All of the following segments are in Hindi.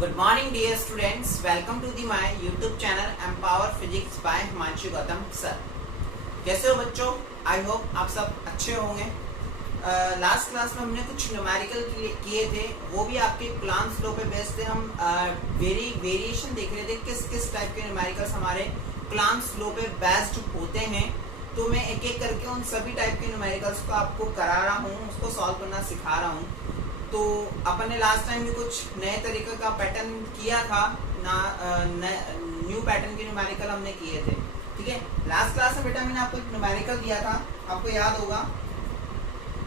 Good morning dear students, welcome to my YouTube channel Empower Physics by Himanshu Gautam sir. कैसे हो बच्चों? आई होप आप सब अच्छे होंगे। लास्ट क्लास में हमने कुछ न्यूमेरिकल किए थे, वो भी आपके कूलॉम्स लॉ पे बेस्ड थे। हम वेरिएशन देख रहे थे किस किस टाइप के न्यूमेरिकल्स हमारे कूलॉम्स लॉ पे बेस्ड होते हैं। तो मैं एक एक करके उन सभी टाइप के न्यूमेरिकल्स को आपको करा रहा हूँ, उसको सॉल्व करना सिखा रहा हूँ। तो अपन ने लास्ट टाइम भी कुछ नए तरीके का पैटर्न किया था ना, न्यू पैटर्न के न्यूमेरिकल हमने किए थे। ठीक है, लास्ट क्लास में बेटा मैंने आपको एक न्यूमेरिकल दिया था, आपको याद होगा,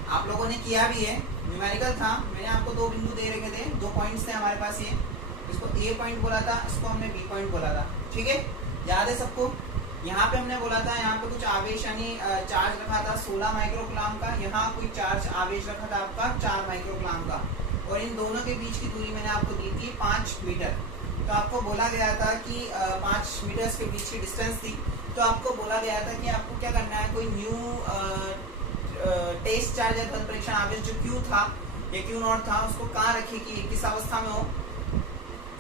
आप लोगों ने किया भी है। न्यूमेरिकल था, मैंने आपको दो बिंदु दे रखे थे, दो पॉइंट्स थे हमारे पास। ये इसको ए पॉइंट बोला था, इसको हमने बी पॉइंट बोला था। ठीक है, याद है सबको? यहाँ पे हमने बोला था, यहाँ पे कुछ आवेश यानी चार्ज रखा था 16 माइक्रोकूलम का, यहाँ कोई चार्ज आवेश रखा था आपका 4 माइक्रोकूलम का, और इन दोनों के बीच की दूरी मैंने आपको दी थी 5 मीटर। तो आपको बोला गया था कि 5 मीटर के बीच की डिस्टेंस थी। तो आपको बोला गया था कि आपको क्या करना है, कोई न्यू टेस्ट चार्ज या बल परीक्षण आवेश जो क्यू था या क्यू नॉट था, उसको कहाँ रखे कि किस अवस्था में हो,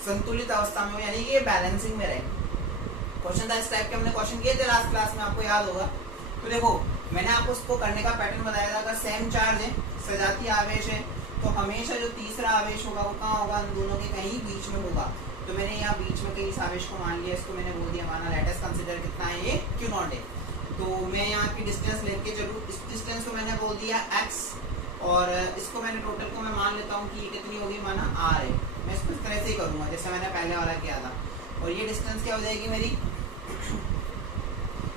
संतुलित अवस्था में हो, यानी कि ये बैलेंसिंग में रहे। क्वेश्चन था इस टाइप के, हमने क्वेश्चन किए थे लास्ट क्लास में, आपको याद होगा। तो देखो, मैंने आपको उसको करने का पैटर्न बताया था। अगर सेम चार्ज है, सजातीय आवेश है, तो हमेशा जो तीसरा आवेश होगा वो कहाँ होगा, इन दोनों के कहीं बीच में होगा। तो मैंने यहाँ बीच में कहीं इस आवेश को मान लिया, इसको मैंने बोल दिया माना लेटेस्ट कंसिडर कितना है, ये क्यू नॉट है। तो मैं यहाँ की डिस्टेंस लेके चलूँ, इस डिस्टेंस को मैंने बोल दिया x, और इसको मैंने टोटल को मैं मान लेता हूँ कि ये कितनी होगी, माना r है। मैं इसको इस तरह से ही करूँगा जैसे मैंने पहले वाला किया था। और ये डिस्टेंस क्या हो जाएगी मेरी,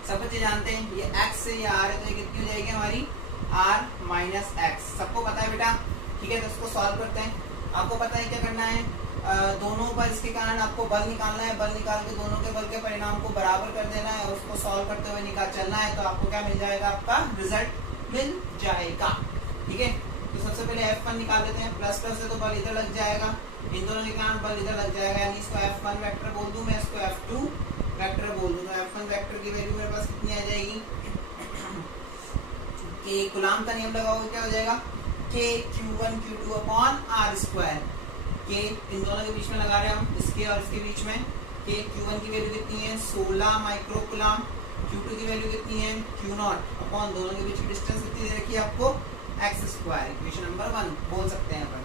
सब बच्चे जानते हैं ये x से ये r है, तो ये कितनी हो जाएगी हमारी r माइनस x। सबको पता है बेटा? ठीक है, तो इसको सॉल्व करते हैं। आपको पता है क्या करना है, दोनों पर इसके कारण आपको बल निकालना है। बल निकाल के दोनों के बल के परिणाम को बराबर कर देना है, और उसको सॉल्व करते हुए निकाल चलना है। तो आपको क्या मिल जाएगा, आपका रिजल्ट मिल जाएगा। ठीक है, तो सबसे पहले F1 निकाल लेते हैं। प्लस प्लस से तो बल इधर लग जाएगा, इन दोनों के कारण बल इधर लग जाएगा, यानी इसको F1 वेक्टर बोल दूं मैं, इसको F2 वेक्टर बोल दूं। तो F1 वेक्टर की वैल्यू मेरे पास कितनी आ जाएगी कि कूलॉम का नियम लगाओगे क्या हो जाएगा, K Q1 Q2 upon R square. K इन दोनों के बीच में लगा रहे हैं हम, इसके और इसके बीच में। K Q1 की वैल्यू कितनी है, 16 माइक्रोकूलम। Q2 की वैल्यू कितनी है, Q नॉट, अपॉन दोनों के बीच की डिस्टेंस कितनी दे रखी है आपको, x स्क्वायर। इक्वेशन नंबर 1 बोल सकते हैं अपन।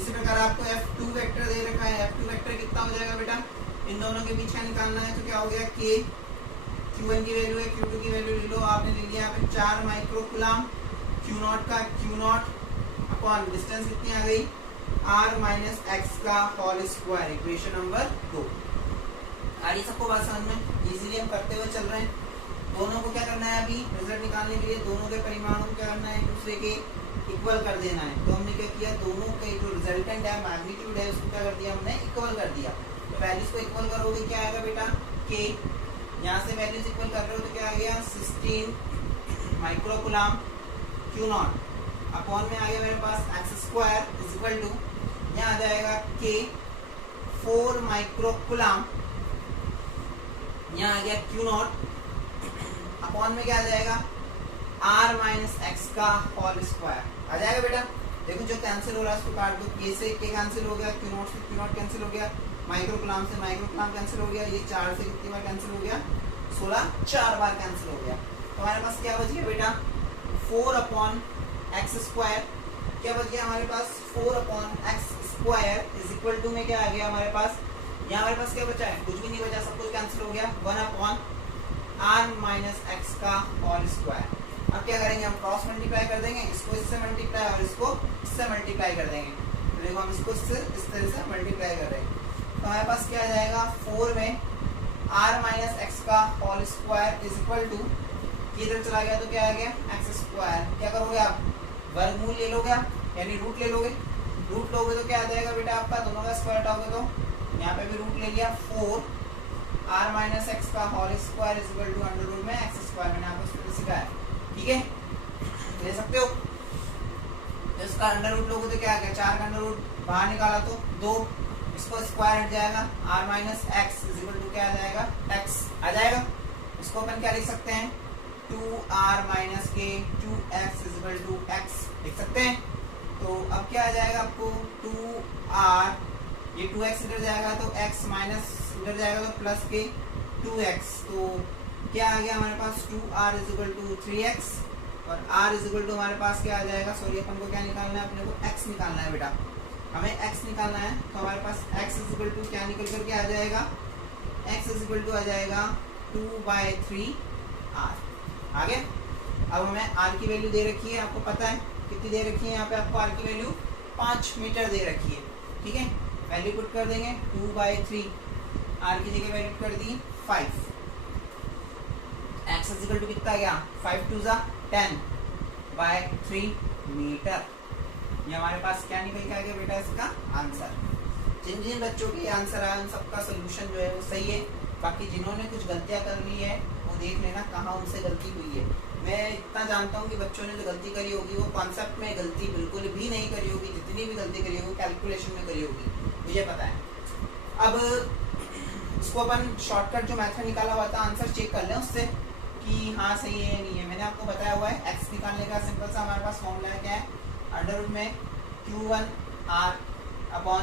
इसी प्रकार आपको F2 वेक्टर दे रखा है। F2 वेक्टर कितना हो जाएगा बेटा, इन दोनों के बीच का निकालना है। तो क्या हो गया, K Q1 की वैल्यू है, Q2 की वैल्यू ले लो, आपने ले लिया यहाँ पे 4 माइक्रोकूलम। Q नॉट का Q नॉट अपॉन डिस्टेंस कितनी आ गई, R माइनस x का होल स्क्वायर। Equation number 2। आ रही सबको बात समझ में? इजीली हम करते हुए चल रहे हैं। दोनों को क्या करना है, अभी रिजल्ट निकालने के लिए दोनों के परिमाणों को क्या करना है, एक दूसरे के इक्वल कर देना है। तो हमने क्या किया, दोनों के जो रिजल्टेंट है, मैग्नीट्यूड है, उसको क्या कर दिया हमने, इक्वल कर दिया। तो वैल्यूज को इक्वल करोगे क्या आएगा बेटा, K, यहाँ से वैल्यूज इक्वल कर रहे हो तो क्या आ गया, 16 माइक्रोकूलम Q नॉट अपॉन में आ गया मेरे पास x square is equal to, यहाँ आ जाएगा K 4 माइक्रोकूलम, यहाँ आ गया Q नॉट अपॉन में क्या आ जाएगा, R माइनस x का होल स्क्वायर आ जाएगा बेटा। देखो जो कैंसिल हो रहा है उसको काट दो, K से K कैंसिल हो गया, Q नॉट से Q नॉट कैंसिल हो गया, माइक्रोकूलम से माइक्रोकूलम कैंसिल हो गया, ये 4 से कितनी बार कैंसिल हो गया, 16, 4 बार कैंसिल हो गया। तो हमारे पास क्या बच गया बेटा, 4 अपॉन x स्क्वायर। क्या बच गया हमारे पास, 4 upon x square is equal to में क्या आ गया हमारे पास, यहाँ हमारे पास क्या बचा है, कुछ भी नहीं बचा, सब कुछ कैंसिल हो गया, 1 अपॉन R माइनस x का होल स्क्वायर। अब क्या करेंगे, हम क्रॉस मल्टीप्लाई कर देंगे, इसको इससे मल्टीप्लाई और इसको इससे मल्टीप्लाई कर देंगे। तो देखो हम इसको इससे इस तरह से मल्टीप्लाई कर रहे हैं। तो हमारे पास क्या आ जाएगा, 4 में R माइनस x का whole square is equal to, इधर चला गया तो क्या आ गया, x स्क्वायर। क्या करोगे आप, वर्गमूल ले लोगे आप, यानी रूट ले लोगे। रूट लोगे तो क्या आ जाएगा बेटा आपका, दोनों का स्क्वायर हटाओगे तो यहाँ पे भी रूट ले लिया, 4 R माइनस x का whole square is equal to under root में x स्क्वायर। मैंने आपको सिखाया, ठीक है, ले सकते हो। तो इसका अंडर रूट लोगे तो क्या आ गया, 4 का अंडर रूट बाहर निकाला तो 2, इसको स्क्वायर हट जाएगा, R minus x is equal to क्या आ जाएगा, x आ जाएगा। इसको अपन क्या लिख सकते हैं, 2R माइनस के 2x is equal to x लिख सकते हैं। तो अब क्या आ जाएगा आपको, 2R ये 2x इधर जाएगा तो x माइनस इधर जाएगा तो प्लस के 2x, तो क्या आ गया हमारे पास 2r is equal to 3x और r इज इक्वल टू हमारे पास क्या आ जाएगा, सॉरी अपन को क्या निकालना है, अपने को x निकालना है बेटा, हमें x निकालना है। तो हमारे पास x इज इक्वल टू क्या निकल करके आ जाएगा, x इज इक्वल टू आ जाएगा 2/3r। आगे अब हमें r की वैल्यू दे रखी है, आपको पता है कितनी दे रखी है, यहाँ पे आपको r की वैल्यू 5 मीटर दे रखी है, ठीक है। वैल्यू पुट कर देंगे 2/3, r की जगह वैल्यू कर दी 5, x इज इक्वल टू कितना गया 5 2 10/3 मीटर। ये हमारे पास क्या निकल के आ गया बेटा इसका आंसर। जिन जिन बच्चों के आंसर आया उन सबका सोल्यूशन जो है वो सही है, बाकी जिन्होंने कुछ गलतियां कर ली है वो देख लेना कहाँ उनसे गलती हुई है। मैं इतना जानता हूँ कि बच्चों ने जो गलती करी होगी वो कॉन्सेप्ट में गलती बिल्कुल भी नहीं करी होगी, जितनी भी गलती करी होगी कैलकुलेशन में करी होगी, मुझे पता है। अब इसको अपन शॉर्टकट जो मेथड निकाला हुआ था आंसर चेक कर लें उससे कि हाँ सही है या नहीं है। मैंने आपको बताया हुआ है x निकालने का सिंपल सा हमारे पास फॉर्मूला है, क्या है, अंडर रूट में q1r upon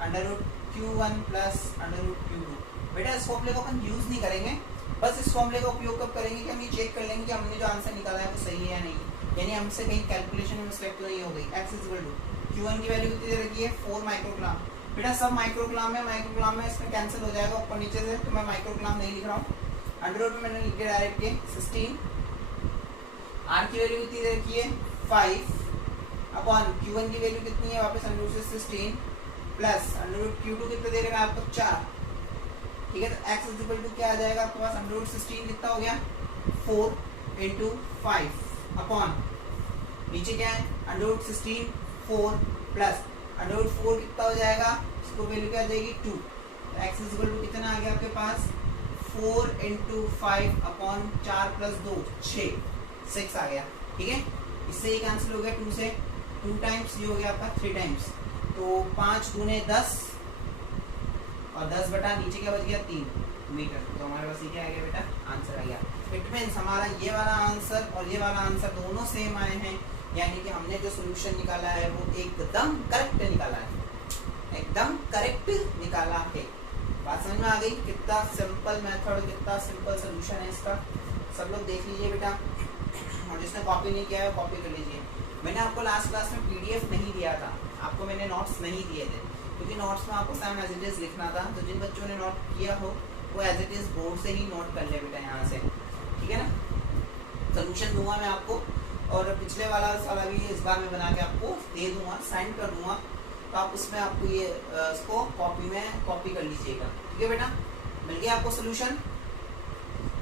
under root q1 plus under root q2। बेटा इस फॉर्मूले को अपन यूज नहीं करेंगे, बस इस फॉर्मूले का उपयोग कब करेंगे कि हम ये चेक कर लेंगे कि हमने जो आंसर निकाला है वो सही है या नहीं, यानी हमसे कहीं कैलकुलेशन में मिस्टेक तो नहीं हो गई। x is equal to q1 की वैल्यू कितनी दे रखी है 4 माइक्रोग्राम। बेटा सब माइक्रोग्राम में इसमें कैंसिल हो जाएगा ऊपर नीचे से, तो मैं माइक्रोग्राम नहीं लिख रहा हूँ, अंडर रूट में मैंने लिख दिया डायरेक्ट के 16। r की वैल्यू कितनी दे रखी है 5 अपॉन q1 की वैल्यू कितनी है वापस अंडर रूट से 16 प्लस अंडर रूट q2 कितना दे रखा है आपको 4, ठीक है। तो x इज इक्वल टू क्या आ जाएगा आपके पास अंडर रूट 16 कितना हो गया 4 इंटू 5 अपॉन नीचे क्या है under root 16 4 plus under root 4 कितना हो जाएगा, इसको वैल्यू क्या आ जाएगी 2, तो x इज इक्वल टू कितना आ गया आपके पास 4 इंटू 5 अपॉन 4 प्लस 2 6 आ गया, ठीक है। इससे ये कैंसिल हो गया 2 से, 2 टाइम्स ये हो गया आपका 3 टाइम्स, तो 5 दूने 10 और 10 बटा नीचे क्या बच गया 3 मीटर, तो हमारे पास ये क्या आ गया बेटा आंसर आ गया। इट मीन्स हमारा ये वाला आंसर और ये वाला आंसर दोनों सेम आए हैं, यानी कि हमने जो सोल्यूशन निकाला है वो एकदम करेक्ट निकाला है, एकदम करेक्ट निकाला है। बात समझ में आ गई, कितना सिंपल मेथड, कितना सिंपल सोल्यूशन है इसका। सब लोग देख लीजिए बेटा, और जिसने कॉपी नहीं किया है कॉपी कर लीजिए। मैंने आपको लास्ट क्लास में पीडीएफ नहीं दिया था, आपको मैंने नोट्स नहीं दिए थे, क्योंकि नोट्स में आपको सेम एज इट इज लिखना था। तो जिन बच्चों ने नोट किया हो वो एज इट इज बोर्ड से ही नोट कर ले बेटा यहाँ से, ठीक है ना। सोल्यूशन दूंगा मैं आपको, और पिछले वाला साला भी इस बार मैं बना के आपको दे दूंगा, साइन कर दूंगा, तो आप उसमें आपको ये इसको कॉपी में कॉपी कर लीजिएगा, ठीक है बेटा। मिल गया आपको सोल्यूशन।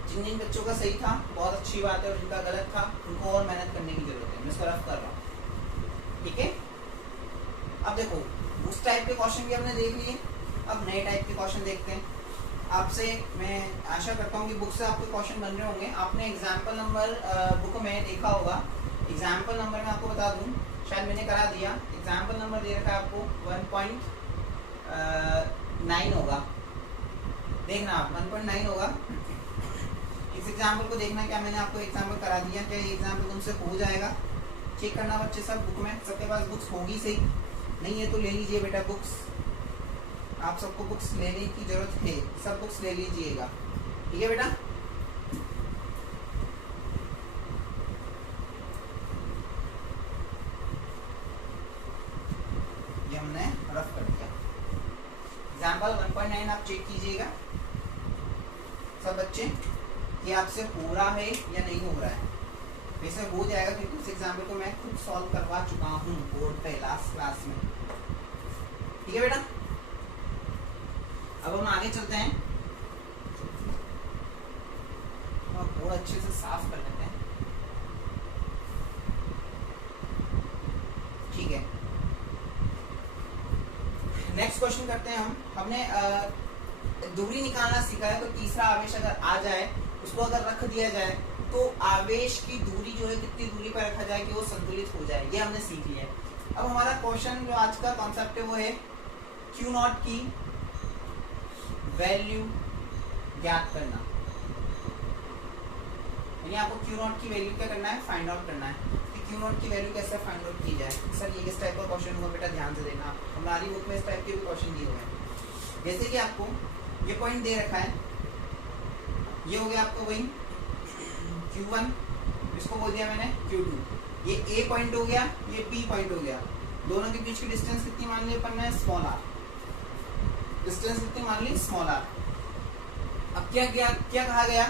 जिन जिन बच्चों का सही था बहुत अच्छी बात है, और जिनका गलत था उनको और मेहनत करने की जरूरत है, मैं इसको रफ कर रहा हूँ, ठीक है। अब देखो उस टाइप के क्वेश्चन भी हमने देख लिए, अब नए टाइप के क्वेश्चन देखते हैं। आपसे मैं आशा करता हूँ कि बुक से आपके क्वेश्चन बन रहे होंगे। आपने एग्जाम्पल नंबर बुक में देखा होगा, एग्जाम्पल नंबर मैं आपको बता दूँ, शायद मैंने करा दिया। एग्जाम्पल नंबर दे रखा है आपको 1.9 होगा, देखना आप 1.9 होगा। इस एग्जाम्पल को देखना, क्या मैंने आपको एग्जाम्पल करा दिया, क्या ये एग्जाम्पल तुमसे हो जाएगा, चेक करना बच्चे सब बुक में। सबके पास बुक्स होगी सही, नहीं है तो ले लीजिए बेटा बुक्स, आप सबको बुक्स लेने की जरूरत है, सब बुक्स ले लीजिएगा, ठीक है बेटा। ये हमने रफ कर दिया। एग्जाम्पल 1.9 आप चेक कीजिएगा सब बच्चे कि आपसे हो रहा है या नहीं हो रहा है। वैसे हो जाएगा क्योंकि इस एग्जाम्पल को मैं खुद सॉल्व करवा चुका हूँ बोर्ड पे लास्ट क्लास में, ठीक है बेटा। अब हम आगे चलते हैं और बोर्ड अच्छे से साफ कर लेते हैं, ठीक है। नेक्स्ट क्वेश्चन करते हैं हम। हमने दूरी निकालना सीखा है, तो तीसरा आवेश अगर आ जाए उसको अगर रख दिया जाए तो आवेश की दूरी जो है कितनी दूरी पर रखा जाए कि वो संतुलित हो जाए, ये हमने सीख लिया है। अब हमारा क्वेश्चन जो आज का कॉन्सेप्ट है वो है Q0 की वैल्यू ज्ञात करना, यानी आपको Q0 की वैल्यू क्या करना है, फाइंड आउट करना है कि क्यू नॉट की वैल्यू कैसे फाइंड आउट की जाए। सर ये किस टाइप का क्वेश्चन होगा बेटा, ध्यान से देखना, हमारी बुक में इस टाइप के भी क्वेश्चन दिए हुए हैं। जैसे कि आपको ये पॉइंट दे रखा है, ये हो गया आपको वही Q1, इसको बोल दिया मैंने Q2, ये A पॉइंट हो गया, ये B पॉइंट हो गया, दोनों के बीच की डिस्टेंस कितनी मान ली अपन ने, स्मॉल r, डिस्टेंस कितनी मान ली, स्मॉल r। अब क्या कहा गया,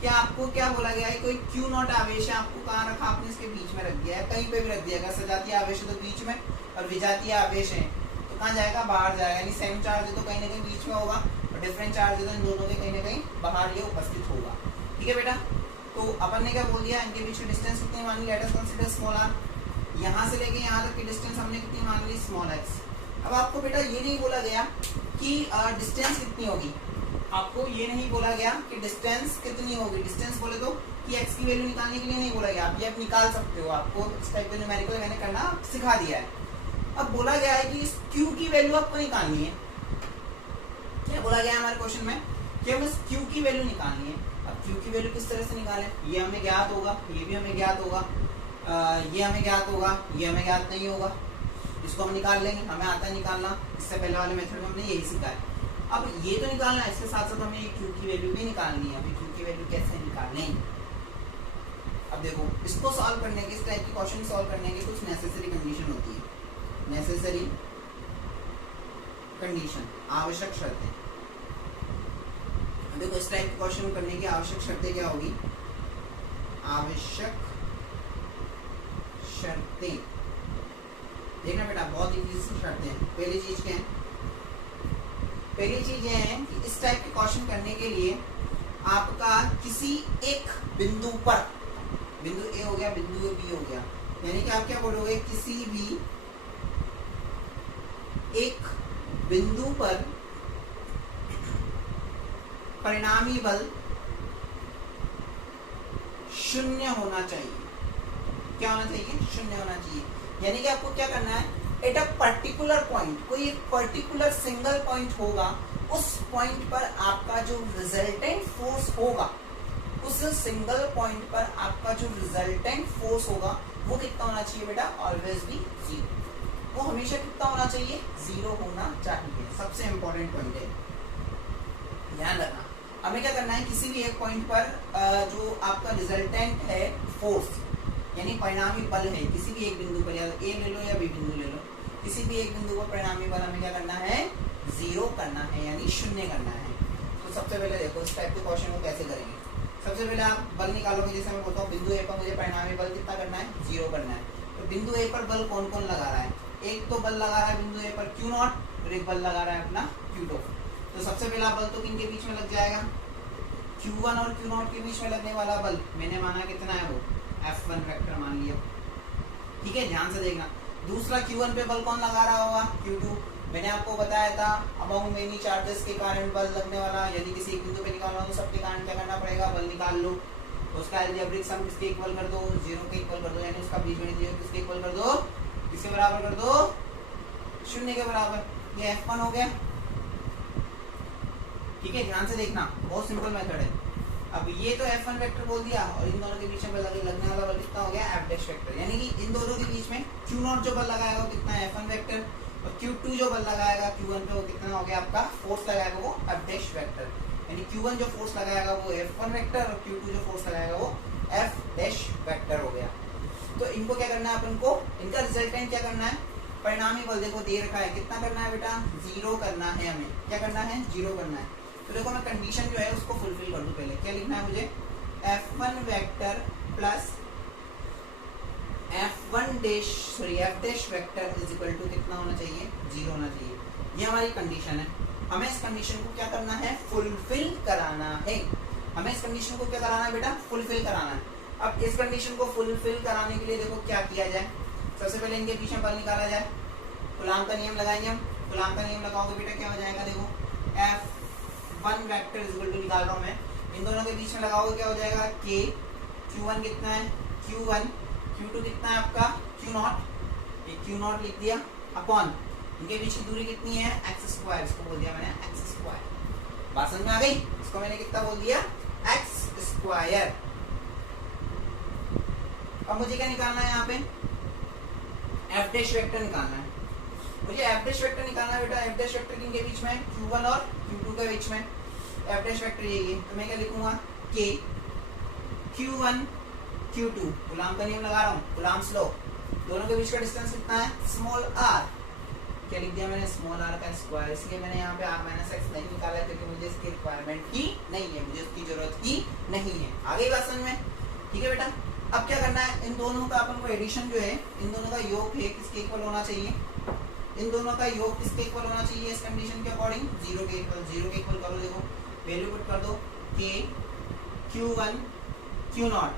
क्या आपको क्या बोला गया है, कोई क्यू नॉट आवेश है, आपको कहाँ रखा, आपने इसके बीच में रख दिया है, कहीं पे भी रख दिया, अगर सजातीय आवेश है तो बीच में, और विजातीय आवेश है तो कहाँ जाएगा, बाहर जाएगा, यानी सेम चार्ज है तो कहीं ना कहीं बीच में होगा, और डिफरेंट चार्ज है तो इन दोनों के कहीं ना कहीं बाहर ये उपस्थित होगा। ठीक है बेटा, तो अपन ने क्या बोल दिया, इनके बीच की डिस्टेंस कितनी मान ली, let us consider small r, यहाँ से लेके यहाँ तक की डिस्टेंस हमने कितनी मान ली, स्मॉल x। अब आपको बेटा ये नहीं बोला गया कि डिस्टेंस कितनी होगी, आपको ये नहीं बोला गया कि डिस्टेंस कितनी होगी, डिस्टेंस बोले तो कि x की वैल्यू निकालने के लिए नहीं बोला गया, आप ये निकाल सकते हो, आपको इस टाइप के न्यूमेरिकल मैंने करना सिखा दिया है। अब बोला गया है कि इस q की वैल्यू आपको निकालनी है, क्या बोला गया है हमारे क्वेश्चन में कि हमें इस q की वैल्यू निकालनी है। अब q की वैल्यू किस तरह से निकालें, ये हमें ज्ञात होगा, ये भी हमें ज्ञात होगा, ये हमें ज्ञात होगा, ये हमें ज्ञात नहीं होगा, इसको हम निकाल लेंगे, हमें आता है निकालना, इससे पहले वाले मेथड में हमने यही सीखा है। अब ये तो निकालना है, इसके साथ साथ हमें ये q की वैल्यू भी निकालनी है। अभी q की वैल्यू कैसे निकालें, अब देखो इसको सॉल्व करने के, इस टाइप के क्वेश्चन सॉल्व करने के कुछ नेसेसरी कंडीशन होती है, नेसेसरी कंडीशन, आवश्यक शर्तें। देखो इस टाइप के क्वेश्चन करने की आवश्यक शर्तें क्या होगी, आवश्यक शर्तें देखना बेटा, बहुत इजी सी शर्तें हैं। पहली चीज क्या है, पहली चीज ये है कि इस टाइप के क्वेश्चन करने के लिए आपका किसी एक बिंदु पर, बिंदु ए हो गया, बिंदु बी हो गया, यानी कि आप क्या बोलोगे, किसी भी एक बिंदु पर परिणामी बल शून्य होना चाहिए। क्या होना चाहिए, शून्य होना चाहिए। यानी कि आपको क्या करना है, एट अ पर्टिकुलर पॉइंट, कोई एक पर्टिकुलर सिंगल पॉइंट होगा, उस पॉइंट पर आपका जो रिजल्टेंट फोर्स होगा, उस सिंगल पॉइंट पर आपका जो रिजल्टेंट फोर्स होगा वो कितना होना चाहिए बेटा, ऑलवेज भी जीरो। वो हमेशा कितना होना चाहिए, जीरो होना चाहिए। सबसे इंपॉर्टेंट पॉइंट है, ध्यान रखना। हमें क्या करना है, किसी भी एक पॉइंट पर जो आपका रिजल्टेंट है फोर्स, यानी परिणामी बल है, किसी भी एक बिंदु पर, या ए ले लो या बी बिंदु ले लो, किसी भी एक बिंदु पर परिणामी बल हमें क्या करना है, जीरो करना है, यानी शून्य करना है। तो सबसे पहले देखो इस टाइप के क्वेश्चन को कैसे करेंगे। सबसे पहले आप बल निकालोगे, जैसे मैं बोलता हूँ बिंदु ए पर मुझे परिणामी बल कितना करना है, जीरो करना है। तो बिंदु ए पर बल कौन कौन लगा रहा है, एक तो बल लगा रहा है बिंदु ए पर Q0 और एक बल लगा रहा है अपना Q2। तो सबसे पहला बल तो किनके बीच में लग जाएगा, Q1 और Q0 के बीच में लगने वाला बल मैंने माना कितना है, वो F1 वेक्टर मान लिया। ठीक है, ध्यान से देखना। दूसरा Q1 पे बल कौन लगा रहा होगा, Q2। मैंने आपको बताया था अमंग मेनी चार्जेस के कारण बल लगने वाला, यदि किसी एक बिंदु पे निकालना हो तो सबके कारण क्या करना पड़ेगा, बल निकाल लो। उसका अलजेब्रिक सम किसके इक्वल कर दो, जीरो के इक्वल कर दो, यानी उसका बीजगणित किसके इक्वल कर दो, किसके बराबर कर दो, शून्य के बराबर। ये F1 हो गया। ठीक है, ध्यान से देखना, बहुत सिंपल मेथड है। अब ये तो F1 वेक्टर बोल दिया, और इन दोनों के बीच में लगने वाला बल कितना हो गया, F डैश वेक्टर। यानी कि इन दोनों के बीच में Q0 जो बल लगाएगा वो कितना है, F1 वेक्टर, और Q2 जो बल लगाएगा Q1 पे वो कितना हो गया आपका, फोर्स लगाएगा वो F डैश वेक्टर। यानी Q1 जो फोर्स लगाएगा वो F1 वेक्टर, और Q2 जो फोर्स लगाएगा वो F डैश वेक्टर हो गया। तो इनको क्या करना है अपन को, इनका रिजल्टेंट क्या करना है, परिणामी बल देखो दे रखा है, कितना करना है बेटा, जीरो करना है। हमें क्या करना है, जीरो करना है। तो देखो मैं कंडीशन जो है उसको फुलफिल कर दूं। पहले क्या लिखना है मुझे, F1 vector plus F1 dash sorry F dash vector is equal to कितना होना चाहिए, जीरो होना चाहिए। ये हमारी कंडीशन है। हमें इस कंडीशन को क्या करना है, फुलफिल कराना है। हमें इस कंडीशन को क्या कराना है बेटा, फुलफिल कराना है। अब इस कंडीशन को फुलफिल कराने के लिए देखो क्या किया जाए। सबसे पहले इनके बीच में बल निकाला जाए, कूलॉम का नियम लगाएंगे हम। कूलॉम का नियम लगाओगे बेटा क्या हो जाएगा, देखो F1 vector is equal to निकाल रहा हूं मैं, इन दोनों के बीच में लगाओगे क्या हो जाएगा, K, Q1 कितना है, Q1, Q2 कितना है आपका, Q0, ये Q0 लिख दिया, अपॉन इनके बीच की दूरी कितनी है, x स्क्वायर, इसको बोल दिया मैंने x स्क्वायर। बात समझ में आ गई, इसको मैंने कितना बोल दिया, x स्क्वायर। अब मुझे क्या निकालना है, यहाँ पे एफ डैश वेक्टर निकालना है। मुझे एफ डैश वेक्टर निकालना है बेटा। एफ डैश वेक्टर किनके बीच में, Q1 और Q2 के बीच में। एफ डैश वेक्टर यही है, तो मैं क्या लिखूंगा, K Q1 Q2, गुलाम का नियम लगा रहा हूँ, गुलाम्स लॉ, दोनों के बीच का डिस्टेंस कितना है, स्मॉल r। क्या लिख दिया मैंने, स्मॉल r का स्क्वायर। इसलिए मैंने यहाँ पे r माइनस एक्स नहीं निकाला है, क्योंकि मुझे इसकी रिक्वायरमेंट ही नहीं है, मुझे उसकी जरूरत ही नहीं है। आगे बात समझ में, ठीक है बेटा। अब क्या करना है, इन दोनों का अपन को एडिशन जो है, इन दोनों का योग है किसके इक्वल होना चाहिए, इन दोनों का योग किसके इक्वल होना चाहिए, इस कंडीशन के अकॉर्डिंग 0 के इक्वल। 0 के इक्वल करो, देखो वैल्यू पुट कर दो, k Q1 Q0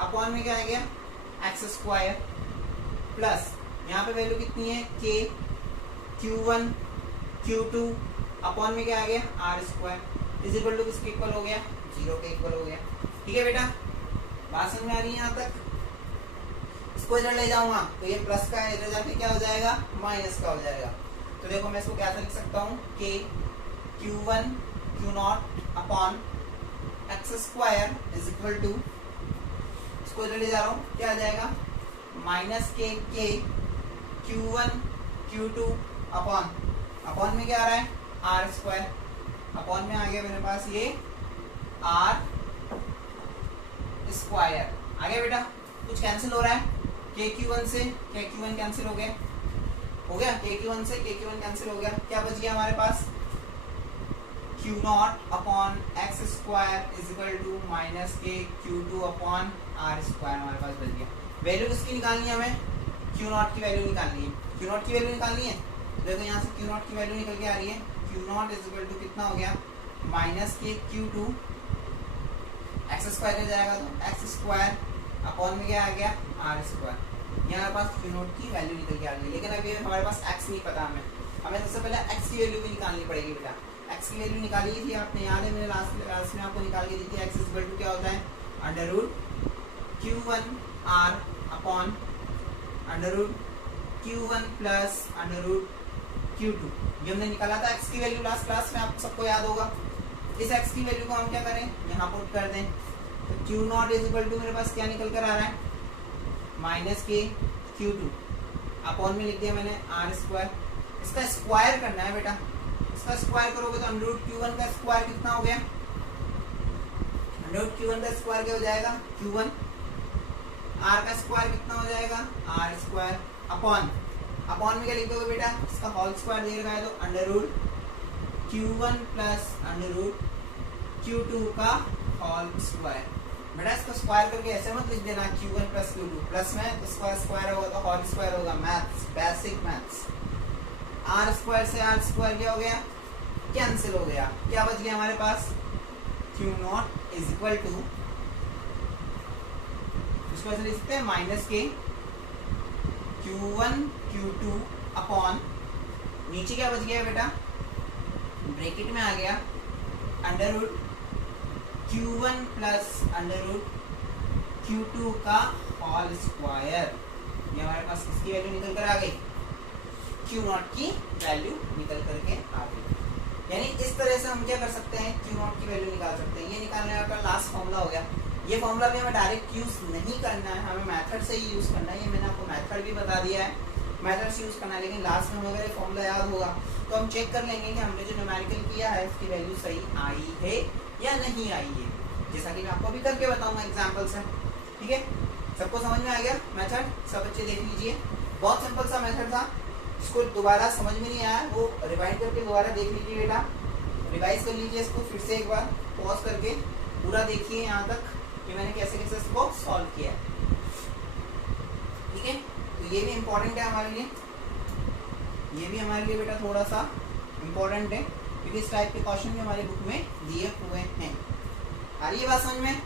अपॉन में क्या आ गया, एक्स स्क्वायर, प्लस यहाँ पे वैल्यू कितनी है, k Q1 Q2 अपॉन में क्या आ गया, r square is equal to किसके इक्वल हो गया, 0 के इक्वल हो गया। ठीक है बेटा, बात समझ में आ रही है यहाँ तक। इसको इधर ले जाऊंगा तो ये प्लस का है, इधर जाके क्या हो जाएगा, माइनस का हो जाएगा। तो देखो मैं इसको क्या लिख सकता हूँ, k Q1 Q0 upon x square is equal to, इसको इधर ले जा रहा हूँ, क्या आ जाएगा, minus k Q1 Q2 upon में क्या आ रहा है, r स्क्वायर, अपॉन में आ गया मेरे पास ये r स्क्वायर आ गया बेटा। कुछ कैंसिल हो रहा है, k Q1 से k Q1 कैंसिल हो गया, k Q1 से k Q1 कैंसिल हो गया। क्या बच गया हमारे पास, Q0 upon x square is equal to minus k Q2 upon r square हमारे पास बच गया। वैल्यू किसकी निकालनी है, हमें Q0 की वैल्यू निकालनी है। Q0 की वैल्यू निकालनी है, देखो यहाँ से Q0 की वैल्यू निकल के आ रही है, Q0 इज इक्वल टू कितना हो गया, minus k Q2 x square हो जाएगा, तो एक्स स्क्वायर अपॉन में क्या आ गया, r स्क्वायर। यहाँ हमारे पास Q0 की वैल्यू निकल के आ गई, लेकिन अभी हमारे पास x नहीं पता, हमें सबसे पहले x की वैल्यू भी निकालनी पड़ेगी बेटा। x की वैल्यू निकाली थी आपने, याद है मैंने लास्ट में आपको निकाल के दी थी। x इज इक्वल टू क्या होता है, under root Q1 r upon under root Q1 plus under root Q2। ये हमने निकाला था x की वैल्यू लास्ट क्लास में, आपको सबको याद होगा। इस x की वैल्यू को हम क्या करें, यहाँ पुट कर दें, तो Q0 इज इक्वल टू मेरे पास क्या निकल कर आ रहा है, माइनस k Q2 अपॉन में लिख दिया मैंने r स्क्वायर। इसका स्क्वायर करना है बेटा, इसका स्क्वायर करोगे तो अंडर रूट Q1 का स्क्वायर कितना हो गया, अंडर रूट Q1 का स्क्वायर क्या हो जाएगा, Q1, r का स्क्वायर कितना हो जाएगा, r स्क्वायर अपॉन में क्या लिख दोगे बेटा, इसका होल स्क्वायर दे रखा है, तो under root Q1 plus under root Q2 का होल स्क्वायर। बेटा इसको स्क्वायर करके ऐसे मत लिख देना, Q1 प्लस Q2, प्लस में तो स्क्वायर होगा तो होल स्क्वायर होगा, maths, basic maths. r square से r स्क्वायर क्या हो गया, कैंसिल हो गया। क्या बच गया हमारे पास, Q0 इज इक्वल टू, इसको ऐसे लिख सकते हैं, माइनस के Q1 Q2 अपॉन, नीचे क्या बच गया बेटा, ब्रैकेट में आ गया under root Q1 plus under root Q2 का होल स्क्वायर। ये हमारे पास किसकी वैल्यू निकल कर आ गई, Q0 की वैल्यू निकल करके आ गई। यानी इस तरह से हम क्या कर सकते हैं, Q0 की वैल्यू निकाल सकते हैं। ये निकालने का लास्ट फॉर्मूला हो गया। ये फॉर्मूला भी हमें डायरेक्ट यूज नहीं करना है, हमें मेथड से ही यूज करना है। ये मैंने आपको मेथड भी बता दिया है, मेथड से यूज करना है। लेकिन लास्ट में हमें अगर ये फॉर्मूला याद होगा तो हम चेक कर लेंगे कि हमने जो न्यूमेरिकल किया है उसकी वैल्यू सही आई है या नहीं आई है, जैसा कि मैं आपको अभी करके बताऊंगा एग्जाम्पल से। ठीक है, सबको समझ में आ गया मेथड, सब बच्चे देख लीजिए। बहुत सिंपल सा मेथड था, इसको दोबारा समझ में नहीं आया वो रिवाइंड करके दोबारा देख लीजिए बेटा, रिवाइज कर लीजिए इसको फिर से एक बार पॉज करके, पूरा देखिए यहाँ तक कि मैंने कैसे कैसे इसको सॉल्व किया। ठीक है, तो ये भी इम्पोर्टेंट है हमारे लिए, ये भी हमारे लिए बेटा थोड़ा सा इम्पोर्टेंट है, क्योंकि इस टाइप के क्वेश्चन भी हमारी बुक में दिए हुए हैं। आ रही है बात समझ में,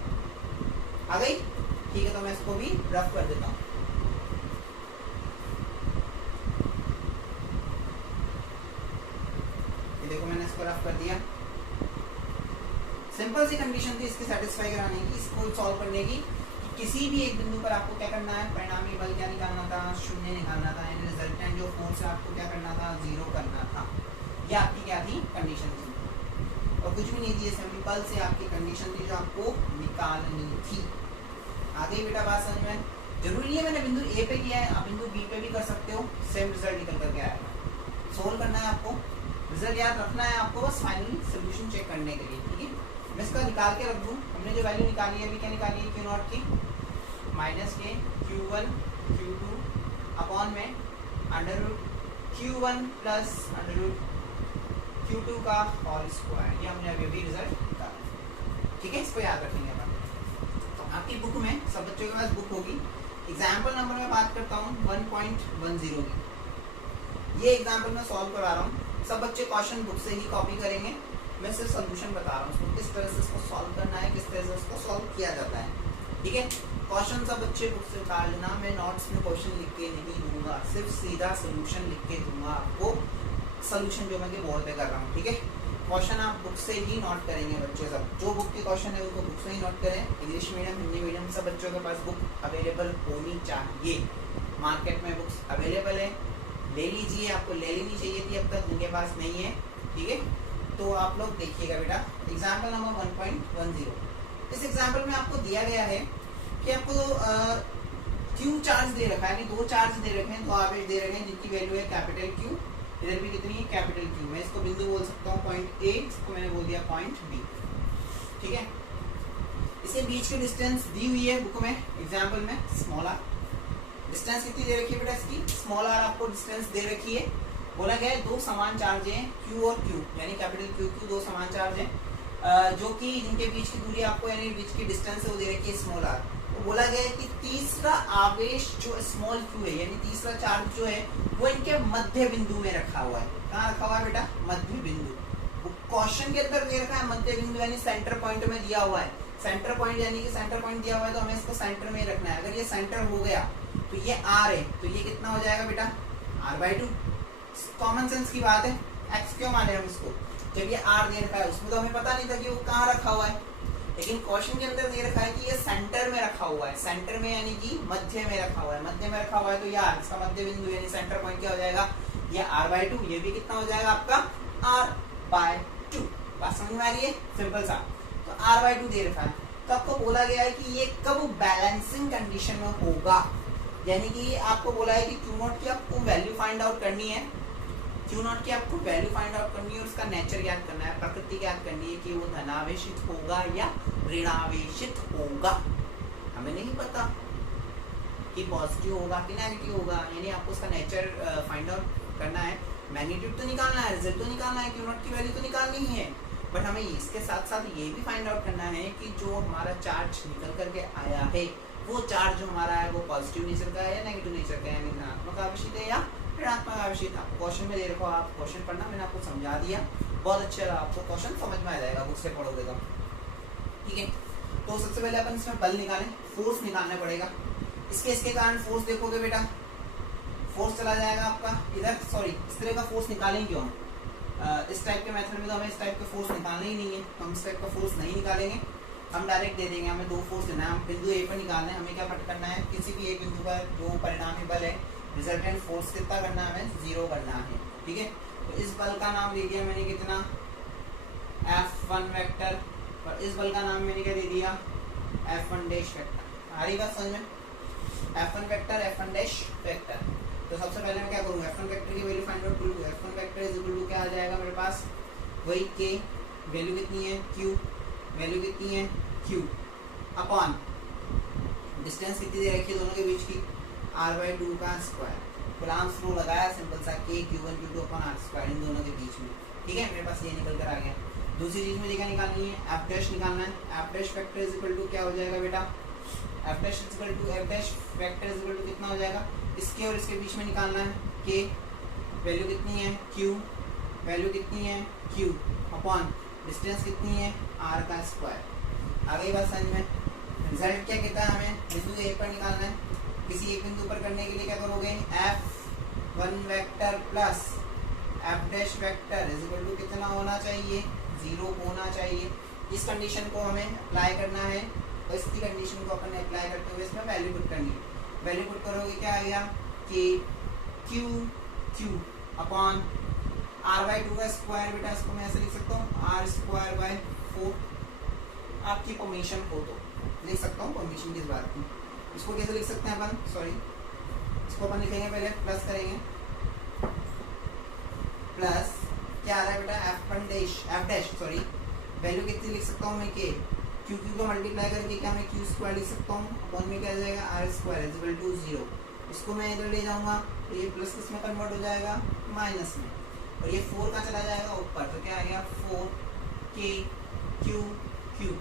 आ गई? ठीक है, तो मैं इसको भी रफ कर देता हूँ। ये देखो मैंने इसको रफ कर दिया। सिंपल सी कंडीशन थी इसके सेटिस्फाई कराने की, इसको सॉल्व करने की, कि किसी भी एक बिंदु पर आपको क्या करना है, परिणामी बल क्या निकालना था, शून्य निकालना था, यानी रिजल्टेंट जो फोर्स है आपको क्या करना था, 0 करना था। ये आपकी क्या थी, कंडीशन थी, और कुछ भी नहीं थी, सिंपल से आपकी कंडीशन थी जो आपको निकालनी थी। आ गई बेटा बात समझ में? जरूरी है मैंने बिंदु ए पे किया है, आप बिंदु बी पे भी कर सकते हो, सेम रिजल्ट निकल करके आएगा। सोल्व करना है आपको, रिजल्ट याद रखना है आपको, बस फाइनली सोल्यूशन चेक करने के लिए। ठीक है, मैं इसका निकाल के रख दूँ। हमने जो वैल्यू निकाली है अभी, क्या निकाली है, Q0 की माइनस के Q1 Q2 अपॉन में under root Q1 plus under root Q2 का होल स्क्वायर। ये हमने अभी रिजल्ट निकाला। ठीक है, इसको याद रखेंगे अपन। आपकी बुक में, सब बच्चों के पास बुक होगी, एग्जाम्पल नंबर में बात करता हूँ 1.10 की। ये एग्जाम्पल मैं सॉल्व करा रहा हूँ, सब बच्चे क्वेश्चन बुक से ही कॉपी करेंगे, मैं सिर्फ सोल्यूशन बता रहा हूँ उसको किस तरह से इसको सॉल्व करना है, किस तरह से उसको सॉल्व किया जाता है। ठीक है, क्वेश्चन सब बच्चे बुक से उतार लेना, मैं नोट्स में क्वेश्चन लिख के नहीं दूंगा, सिर्फ सीधा सोल्यूशन लिख के दूंगा आपको, सोल्यूशन जो मैं बोर्ड पे कर रहा हूँ। ठीक है, क्वेश्चन आप बुक से ही नोट करेंगे बच्चे सब, जो बुक के क्वेश्चन है उनको बुक से ही नोट करें। इंग्लिश मीडियम, हिंदी मीडियम, सब बच्चों के पास बुक अवेलेबल होनी चाहिए। मार्केट में बुक्स अवेलेबल है, ले लीजिए, आपको ले लेनी चाहिए थी, अब तक उनके पास नहीं है। ठीक है, तो आप लोग देखिएगा बेटा, एग्जाम्पल नंबर 1.10। इस एग्जाम्पल में आपको दिया गया है कि आपको क्यू चार्ज दे रखा है, यानी दो चार्ज दे रखे हैं, दो आवेश दे रखे हैं जिनकी वैल्यू है कैपिटल क्यू, इधर भी कितनी है कैपिटल क्यू। मैं इसको बिंदु बोल सकता हूँ पॉइंट ए, इसको मैंने बोल दिया पॉइंट बी। ठीक है, इसके बीच की डिस्टेंस दी हुई है बुक में, एग्जाम्पल में स्मॉल आर। डिस्टेंस कितनी दे रखी है बेटा इसकी, स्मॉल आर आपको डिस्टेंस दे रखी है। बोला गया है दो समान चार्ज हैं Q और Q, यानी कैपिटल Q दो समान चार्ज हैं, जो कि जिनके बीच की दूरी आपको, यानी बीच की डिस्टेंस है वो दे रखी है स्मॉल आर। तो बोला गया है कि तीसरा आवेश जो स्मॉल q है, यानी तीसरा चार्ज जो है वो इनके मध्य बिंदु में रखा हुआ है। कहाँ रखा हुआ है बेटा, मध्य बिंदु। क्वेश्चन के अंदर दे रखा है मध्य बिंदु, यानी सेंटर पॉइंट में दिया हुआ है। सेंटर पॉइंट यानी कि सेंटर पॉइंट दिया हुआ है तो हमें इसको सेंटर में रखना है। अगर ये सेंटर हो गया तो ये r है, तो ये कितना हो जाएगा बेटा r/2। कॉमन सेंस की बात है, x क्यों माने हम इसको, जब ये r दे रखा है, उसमें तो हमें पता नहीं था कि वो कहाँ रखा हुआ है, लेकिन क्वेश्चन के अंदर दे रखा है कि ये सेंटर में रखा हुआ है। सेंटर में यानी कि मध्य में रखा हुआ है, मध्य में रखा हुआ है तो यार इसका मध्य बिंदु यानी सेंटर पॉइंट क्या हो जाएगा, ये r/2। ये भी कितना हो जाएगा आपका r/2। बात समझ में आ रही है, सिंपल सा। तो r/2 दे रखा है, तो आपको बोला गया है कि ये कब बैलेंसिंग कंडीशन में होगा, यानी कि आपको बोला है कि Q0 की आपको वैल्यू फाइंड आउट करनी है, Q0 की आपको वैल्यू फाइंड आउट करनी है और उसका नेचर याद करना है, प्रकृति याद करनी है कि वो धनावेशित होगा या ऋणावेशित होगा। हमें नहीं पता कि पॉजिटिव होगा कि नेगेटिव होगा, यानी आपको उसका नेचर फाइंड आउट करना है। मैग्नीट्यूड तो निकालना है, रिजल्ट तो निकालना है, Q0 की वैल्यू तो निकालनी ही है, बट हमें इसके साथ साथ ये भी फाइंड आउट करना है कि जो हमारा चार्ज निकल करके आया है वो चार्ज जो हमारा है वो पॉजिटिव नेचर का है या नेगेटिव नेचर का है, यानी धनात्मक आवेशित है या ऋणात्मक आवेशित। आपको क्वेश्चन में दे रखो, आप क्वेश्चन पढ़ना, मैंने आपको समझा दिया, बहुत अच्छा लगा, आपको क्वेश्चन समझ में आ जाएगा बुक से पढ़ोगे तो। ठीक है, तो सबसे पहले अपन इसमें बल निकालें, फोर्स निकालना पड़ेगा। इसके कारण फोर्स देखोगे बेटा, फोर्स चला जाएगा आपका इधर, सॉरी इस तरह का फोर्स निकालेंगे क्यों, इस टाइप के मेथड में तो हमें इस टाइप का फोर्स निकालना ही नहीं है, तो हम इस टाइप का फोर्स नहीं निकालेंगे, हम डायरेक्ट दे देंगे। हमें दो फोर्स देना है, हम बिंदु ए पर निकालना है, हमें क्या पट करना है, किसी भी एक बिंदु पर जो परिणामी बल है, रिजल्टेंट फोर्स कितना करना है, हमें 0 करना है। ठीक है, तो इस बल का नाम दे दिया मैंने कितना, F1 वेक्टर, और इस बल का नाम मैंने क्या दे दिया, F1 डैश वेक्टर। आ रही बात समझ में, F1 vector, F1 dash vector. तो सबसे पहले मैं क्या करूँगा, F1 वेक्टर की वैल्यू फाइंड आउट करूँ। F1 vector is equal to क्या आ जाएगा मेरे पास, वही K, वैल्यू कितनी है Q, वैल्यू कितनी है Q, अपॉन डिस्टेंस कितनी दे रखी है दोनों के बीच की, r/2 का स्क्वायर। कुलाम्ब्स लॉ लगाया सिंपल सा, K Q1 Q2 upon r square इन दोनों के बीच में। ठीक है, मेरे पास ये निकल कर आ गया। दूसरी चीज मुझे क्या निकालनी है, F डैश निकालना है। F dash vector is equal to क्या हो जाएगा बेटा, F dash is equal to F dash vector is equal to कितना हो जाएगा, इसके और इसके बीच में निकालना है, K वैल्यू कितनी है Q, वैल्यू कितनी है Q, अपॉन डिस्टेंस कितनी है r का स्क्वायर। आ गई बात समझ में। रिजल्ट क्या कहता है, हमें बिंदु ए पर निकालना है। किसी एक बिंदु पर करने के लिए क्या करोगे, F1 vector plus F dash vector is equal to कितना होना चाहिए, 0 होना चाहिए। इस कंडीशन को हमें अप्लाई करना है, और इसकी कंडीशन को अपन अप्लाई करते हुए इसमें वैल्यू पुट करनी है। वैल्यू पुट करोगे क्या आ गया, K Q अपॉन r/2 का स्क्वायर, बेटा इसको मैं ऐसे लिख सकता हूँ r²/4। आपकी परमिशन हो तो लिख सकता हूँ, परमिशन किस बात की, इसको कैसे लिख सकते हैं अपन, सॉरी इसको अपन लिखेंगे पहले, प्लस करेंगे, प्लस क्या आ रहा है बेटा, एफ डैश सॉरी, वैल्यू कितनी लिख सकता हूँ मैं, के क्यू क्यू को मल्टीप्लाई करके क्या मैं क्यू स्क्वायर लिख सकता हूँ, अपॉन में क्या आ जाएगा r square is equal to 0। इसको मैं इधर ले जाऊंगा तो ये प्लस किसमें कन्वर्ट हो जाएगा, माइनस में, और ये 4 का चला जाएगा ऊपर, तो क्या आ गया 4 के क्यू क्यू,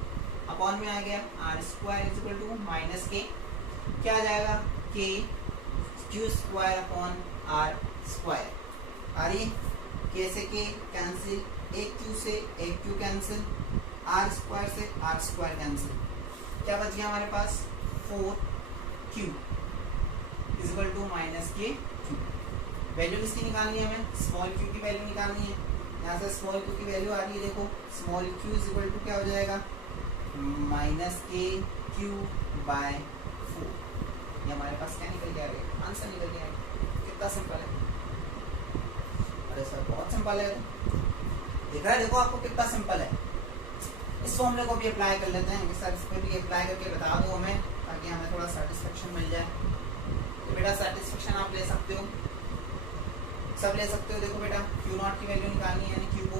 अपॉन में आ गया R square is equal to minus K, क्या आ जाएगा K Q square upon R square. आ रही कैसे, के कैंसिल, एक क्यू से एक क्यू कैंसिल, आर स्क्वायर से आर स्क्वायर कैंसिल, क्या बच गया हमारे पास 4 Q is equal to minus K Q. Value किसकी निकालनी है, हमें स्मॉल क्यू की वैल्यू निकालनी है। यहाँ से स्मॉल क्यू की वैल्यू आ रही है, देखो small q is equal to क्या हो जाएगा, माइनस के क्यू बाय 4। ये हमारे पास क्या निकल गया, आंसर निकल गया। कितना सिंपल है, अरे सर बहुत सिंपल है, दिख रहा है देखो आपको कितना सिंपल है। इस फॉर्मूले को भी अप्लाई कर लेते हैं कि सर इस पर भी अप्लाई करके बता दो हमें, ताकि हमें थोड़ा सेटिस्फेक्शन मिल जाए। तो बेटा सेटिस्फेक्शन आप ले सकते हो, सब ले सकते हो। देखो बेटा क्यू नॉट की वैल्यू निकालनी है, यानी क्यू को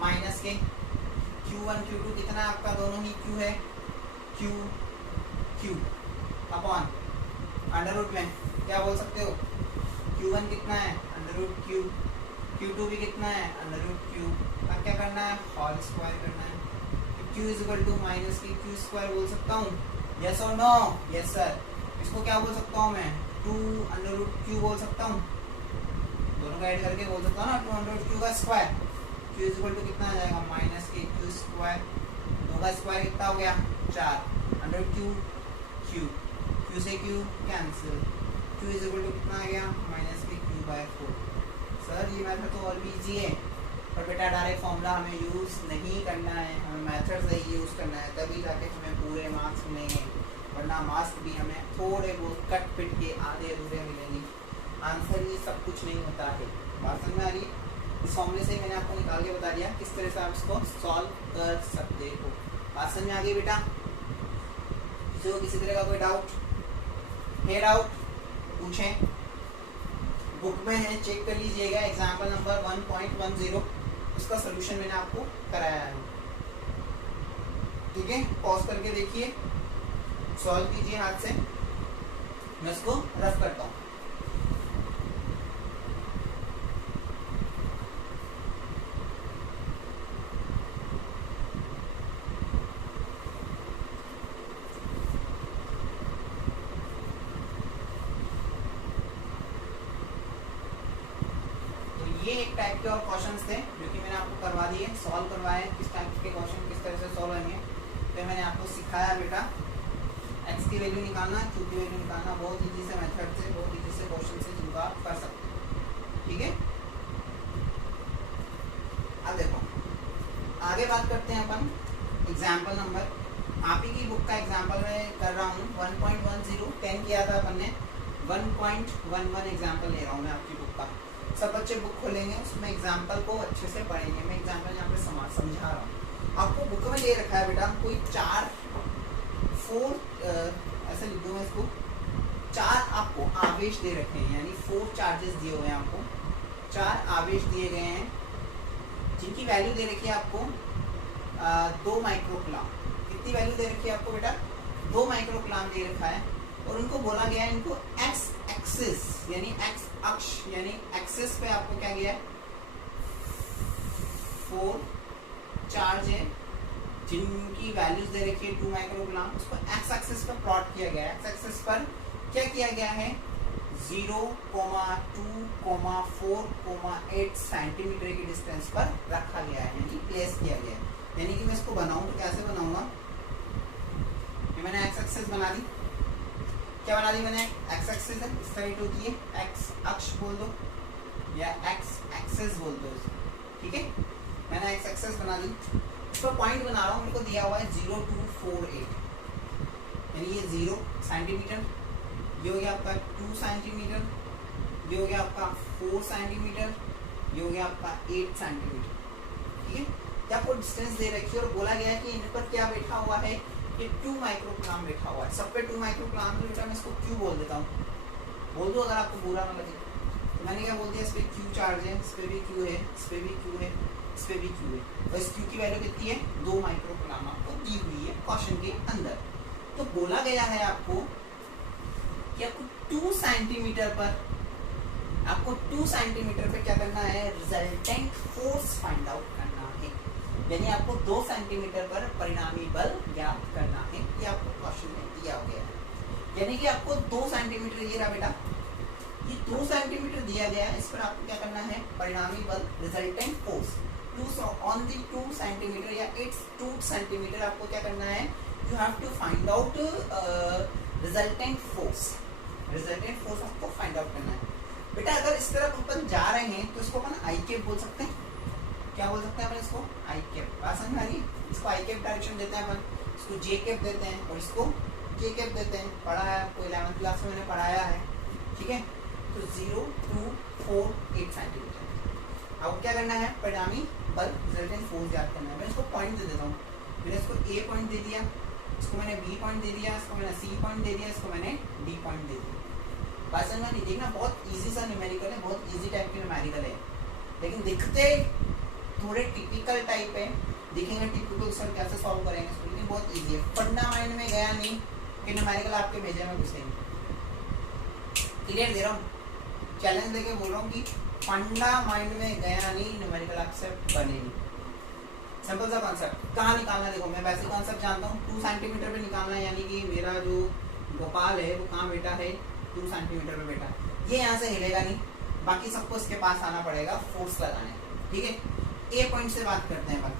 माइनस के Q1 Q2 कितना आपका, दोनों ही Q है, Q Q upon under root में क्या बोल सकते हो, Q1 कितना है अंडर रूट Q, Q2 भी कितना है अंडर रूट Q। अब क्या करना है, होल स्क्वायर करना है, तो Q is equal to minus की क्यू स्क्वायर बोल सकता हूँ, यस और नो, यस सर। इसको क्या बोल सकता हूँ मैं, 2 अंडर रूट Q बोल सकता हूँ, दोनों का ऐड करके बोल सकता हूँ ना, 2 अंडर रूट Q का square, Q is equal to कितना आ जाएगा, माइनस के क्यू स्क्वायर, 2 का स्क्वायर कितना हो गया 4, अंडर Q Q, Q से Q cancel, Q is equal to कितना आ गया, माइनस के Q बाय 4। सर ये मेथड तो और भी इजी है, पर बेटा डायरेक्ट फॉर्मूला हमें यूज़ नहीं करना है, हमें मेथड से ही यूज़ करना है, तभी जाके हमें पूरे मार्क्स मिलेंगे, वरना मार्क्स भी हमें थोड़े बहुत कट पिट के आधे अधूरे मिलेंगे। आंसर ही सब कुछ नहीं होता है, बात समझ में आ रही है। इस फॉर्मूले से मैंने आपको निकाल के बता दिया किस तरह से आप इसको सॉल्व कर सकते हो। बात समझ में आ गई बेटा, किसी को किसी तरह का कोई डाउट है, डाउट पूछें, बुक में है चेक कर लीजिएगा, एग्जाम्पल नंबर 1.10 उसका सोल्यूशन मैंने आपको कराया है, ठीक है। पॉज करके देखिए, सॉल्व कीजिए हाथ से, मैं इसको रफ करता हूँ। ये एक टाइप के और क्वेश्चंस थे जो कि मैंने आपको करवा दिए, सॉल्व करवाए, किस टाइप के क्वेश्चन किस तरह से सॉल्व होंगे, तो मैंने आपको सिखाया बेटा। x की वैल्यू निकालना, q की वैल्यू निकालना, बहुत इजी से मेथड से, बहुत इजी से क्वेश्चन से जिनको आप कर सकते हो, ठीक है। अब देखो आगे बात करते हैं अपन एग्जाम्पल नंबर, आप ही की बुक का एग्जाम्पल मैं कर रहा हूँ। 1.10 10 किया था अपन ने, 1.11 एग्जाम्पल ले रहा हूँ मैं आपकी बुक का। सब बच्चे बुक खोलेंगे, उसमें एग्जाम्पल को अच्छे से पढ़ेंगे। मैं एग्जाम्पल यहाँ पे समझा रहा हूँ, आपको बुक में ले रखा है बेटा कोई 4 ऐसे लिख दूँ मैं इसको, 4 आपको आवेश दे रखे हैं, यानी 4 चार्जेस दिए हुए हैं आपको, 4 आवेश दिए गए हैं जिनकी वैल्यू दे रखी है आपको 2 माइक्रोकुलाम। कितनी वैल्यू दे रखी है आपको बेटा, 2 माइक्रोकुलाम दे रखा है, और उनको बोला गया है इनको एक्स एक्सिस यानी एक्स अक्ष यानी एक्सिस पे आपको क्या गया है 4 चार्ज है जिनकी वैल्यूज दे रखी है 2 माइक्रोकुलाम, उसको एक्स एक्सिस पर प्लॉट किया गया है। एक्स एक्सिस पर क्या किया गया है 0, 2, 4, 8 सेंटीमीटर की डिस्टेंस पर रखा गया है, यानी प्लेस किया गया है। यानी कि मैं इसको बनाऊं तो कैसे बनाऊंगा, मैंने एक्स एक्सिस बना दी, क्या बना दी मैंने, एक्स एक्सिस है, इस तरह होती है, एक्स अक्ष बोल दो या एक्स एक्सिस बोल दो, ठीक है। मैंने एक्स एक्सिस बना दी, इस पर पॉइंट बना रहा हूँ, मेरे को दिया हुआ है 0, 2, 4, 8, यानी ये 0 सेंटीमीटर, ये हो गया आपका 2 सेंटीमीटर, ये हो गया आपका 4 सेंटीमीटर, ये हो गया आपका 8 सेंटीमीटर, ठीक है। क्या आपको डिस्टेंस दे रखी है और बोला गया है कि इन पर क्या बैठा हुआ है, ये 2 माइक्रोकूलम लिखा हुआ है, सब पे 2 माइक्रोकूलम है बेटा, मैं इसको क्यू बोल देता हूँ, बोल दो अगर आपको बुरा ना लगे। तो मैंने क्या बोल दिया, इस पे क्यू चार्ज है, इस पे भी क्यू है, इस पे भी क्यू है, इस पे भी क्यू है, और इस क्यू की वैल्यू कितनी है, 2 माइक्रोकूलम आपको दी हुई है क्वेश्चन के अंदर। तो बोला गया है आपको कि आपको 2 सेंटीमीटर पे क्या करना है, रिजल्टेंट फोर्स फाइंड आउट करना है, यानी आपको 2 सेंटीमीटर पर परिणामी बल ज्ञात करना है। ये आपको क्वेश्चन में दिया गया है, यानी कि आपको 2 सेंटीमीटर, ये रहा बेटा, ये 2 सेंटीमीटर दिया गया है, इस पर आपको क्या करना है, परिणामी बल resultant force on the 2 centimetre या इट्स 2 सेंटीमीटर आपको क्या करना है, you have to find out resultant force आपको फाइंड आउट करना है। बेटा अगर इस तरफ अपन जा रहे हैं तो इसको अपन आई कैप बोल सकते हैं, क्या बोल सकते हैं अपन इसको, आई कैप, बात समझ में आ रही है, इसको आई कैप डायरेक्शन देते हैं अपन, इसको जे कैप देते हैं और इसको के कैप देते हैं, पढ़ा है आपको 11th क्लास में मैंने पढ़ाया है, ठीक है। तो 0, 2, 4, 8 सेंटीमीटर अब क्या करना है, परिणामी बल रिजल्टेंट फोर्स ज्ञात करना है। मैं इसको पॉइंट दे देता हूँ, मैंने इसको ए पॉइंट दे दिया, इसको मैंने बी पॉइंट दे दिया, इसको मैंने सी पॉइंट दे दिया, इसको मैंने डी पॉइंट दे दिया। बात समझ में नहीं, देखना बहुत इजी सा न्यूमेरिकल है, बहुत इजी टाइप की न्यूमेरिकल है, लेकिन दिखते थोड़े टिपिकल टाइप है, दिखेंगे टिपिकल सर कैसे सॉल्व करेंगे इसको, लेकिन बहुत इजी है। फंडा माइंड में गया नहीं कि न्यूमेरिकल आपके भेजे में कुछ नहीं, क्लियर दे रहा हूँ, चैलेंज देके बोल रहा हूँ कि फंडा माइंड में गया नहीं, न्यूमेरिकल आपसे बने नहीं। सिंपल सा कॉन्सेप्ट कहाँ निकालना, देखो मैं वैसे कॉन्सेप्ट जानता हूँ, 2 सेंटीमीटर पे निकालना है, यानी कि मेरा जो गोपाल है वो कहाँ बेटा है, 2 सेंटीमीटर पे बेटा, ये यहाँ से हिलेगा नहीं, बाकी सबको इसके पास आना पड़ेगा फोर्स लगाने, ठीक है। ए पॉइंट से बात करते हैं अपन,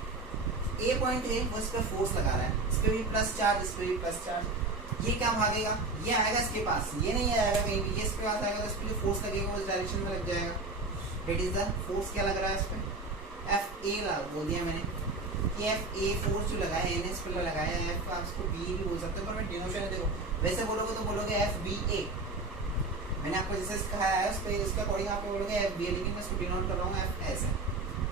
ए पॉइंट है वो इस पर फोर्स लगा रहा है, इस पर भी प्लस चार्ज, इस पर भी प्लस चार्ज, ये क्या भागेगा, ये आएगा इसके पास, ये नहीं आएगा कहीं भी, ये इसके पास आएगा, तो इस पर जो फोर्स लगेगा उस डायरेक्शन में लग जाएगा। इट इज द फोर्स क्या लग रहा है इस पर, एफ ए बोल दिया मैंने, एफ ए फोर्स जो लगा है एन एस पर लगाया है, एफ आप इसको बी भी बोल सकते हो, पर मैं डिनोशन है, देखो वैसे बोलोगे तो बोलोगे एफ बी ए, मैंने आपको जैसे सिखाया है उस पर इसके अकॉर्डिंग आप बोलोगे एफ बी ए, लेकिन मैं इसको डिनोट कर रहा हूँ एफ एस है,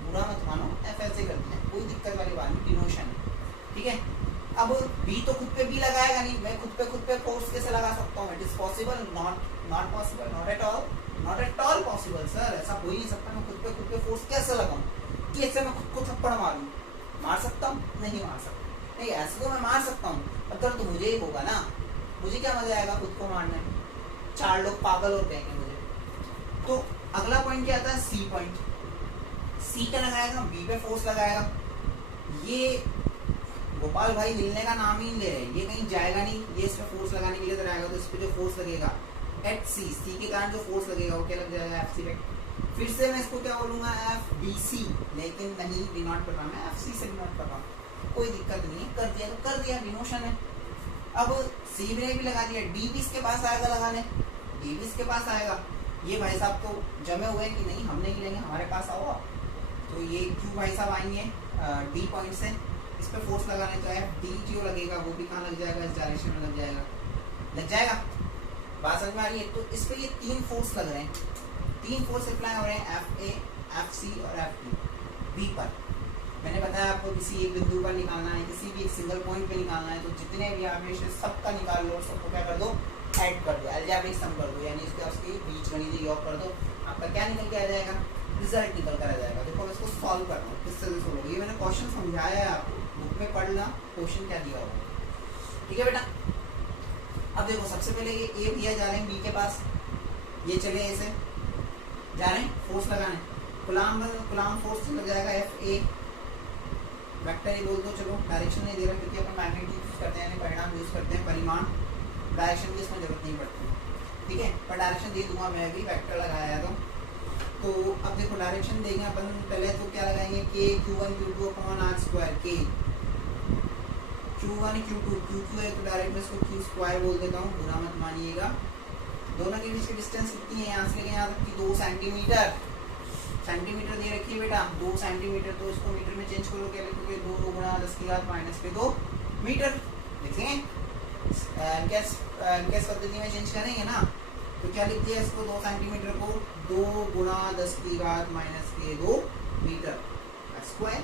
बुरा मत मानो, एफ एस से करते हैं, कोई दिक्कत वाली बात नहीं, डिनोशन, ठीक है। अब बी तो खुद पे भी लगाएगा नहीं, मैं खुद पे फोर्स कैसे लगा सकता हूँ, it is possible, not possible, not at all possible sir, ऐसा हो ही नहीं सकता, मैं खुद पे फोर्स कैसे लगाऊं, कैसे मैं खुद को थप्पड़ मारूं, मार सकता हूँ, नहीं मार सकता, नहीं ऐसे तो मैं मार सकता हूँ, पर दर्द तो मुझे ही होगा ना, मुझे क्या मजा आएगा खुद को मारने में, 4 लोग पागल और कहेंगे मुझे। तो अगला पॉइंट क्या आता है, सी पॉइंट, सी क्या लगाएगा, बी पे फोर्स लगाएगा, ये गोपाल भाई हिलने का नाम ही नहीं ले रहे, ये कहीं जाएगा नहीं, ये इस पे फोर्स लगाने के लिए तो आएगा, तो इस पे जो फोर्स लगेगा एट सी, सी के कारण जो फोर्स लगेगा वो क्या लग जाएगा, एफ सी पे। फिर से मैं इसको क्या बोलूंगा, एफ बी सी, लेकिन नहीं डिनोट कर रहा मैं, एफ सी से डिनोट कर रहा हूँ, कोई दिक्कत नहीं है, कर दिया तो कर दिया, डिनोशन है। अब सी ने भी लगा दिया, डी भी इसके पास आएगा लगाने, डी भी इसके पास आएगा, ये भाई साहब तो जमे हुए कि नहीं हमने ही लेंगे, हमारे पास आओ, तो ये क्यू भाई साहब आएंगे डी पॉइंट से, इस पे फोर्स लगाने, तो एफ डी जो लगेगा वो भी कहाँ लग जाएगा, इस डायरेक्शन में लग जाएगा, बात समझ में आ रही है। तो इस पे ये 3 फोर्स लग रहे हैं, 3 फोर्स अप्लाई हो रहे हैं, एफ ए, एफ सी और एफ बी पर। मैंने बताया आपको किसी एक बिंदु पर निकालना है, किसी भी एक सिंगल पॉइंट पे निकालना है, तो जितने भी आवेश है सबका निकाल लो, सबको क्या कर दो, ऐड कर दो, अलजेब्रिक सम कर दो, यानी इसके बीजगणितीय योग कर दो, आपका क्या निकल के आ जाएगा, रिजल्ट निकल कर आ जाएगा। देखो मैं इसको सॉल्व कर रहा हूँ, किस तरह से सॉल्व होगा, ये मैंने क्वेश्चन समझाया है आपको, बुक में पढ़ना क्वेश्चन क्या दिया होगा, ठीक है बेटा। अब देखो सबसे पहले ये ए भैया जा रहे हैं बी के पास, ये चले ऐसे जा रहे हैं फोर्स लगाने, कुलाम फोर्स लग जाएगा एफ ए, वेक्टर ही बोल दो, चलो डायरेक्शन नहीं दे रहा क्योंकि अपन मैग्नेटिक यूज करते हैं, परिणाम यूज करते हैं, परिमाण, डायरेक्शन की इसमें जरूरत नहीं पड़ती, ठीक है, पर डायरेक्शन दे दूंगा मैं अभी, वेक्टर लगाया है तो अब देखो डायरेक्शन देंगे अपन, पहले तो क्या लगाएंगे, के Q1 Q2 upon R square, के Q1 Q2, Q2 है तो डायरेक्ट में इसको Q स्क्वायर बोल देता हूँ, बुरा मत मानिएगा। दोनों के बीच की डिस्टेंस कितनी है, यहाँ से लेके यहाँ तक की 2 सेंटीमीटर, सेंटीमीटर दे रखी है बेटा 2 सेंटीमीटर, तो इसको मीटर में चेंज करो, क्या लिखोगे 2 गुणा 10⁻⁻2 मीटर लिखेंगे, इनकेस पद्धति में चेंज करेंगे ना, तो क्या लिख दिया इसको 2 सेंटीमीटर को 2 गुणा 10⁻⁻2 मीटर स्क्वायर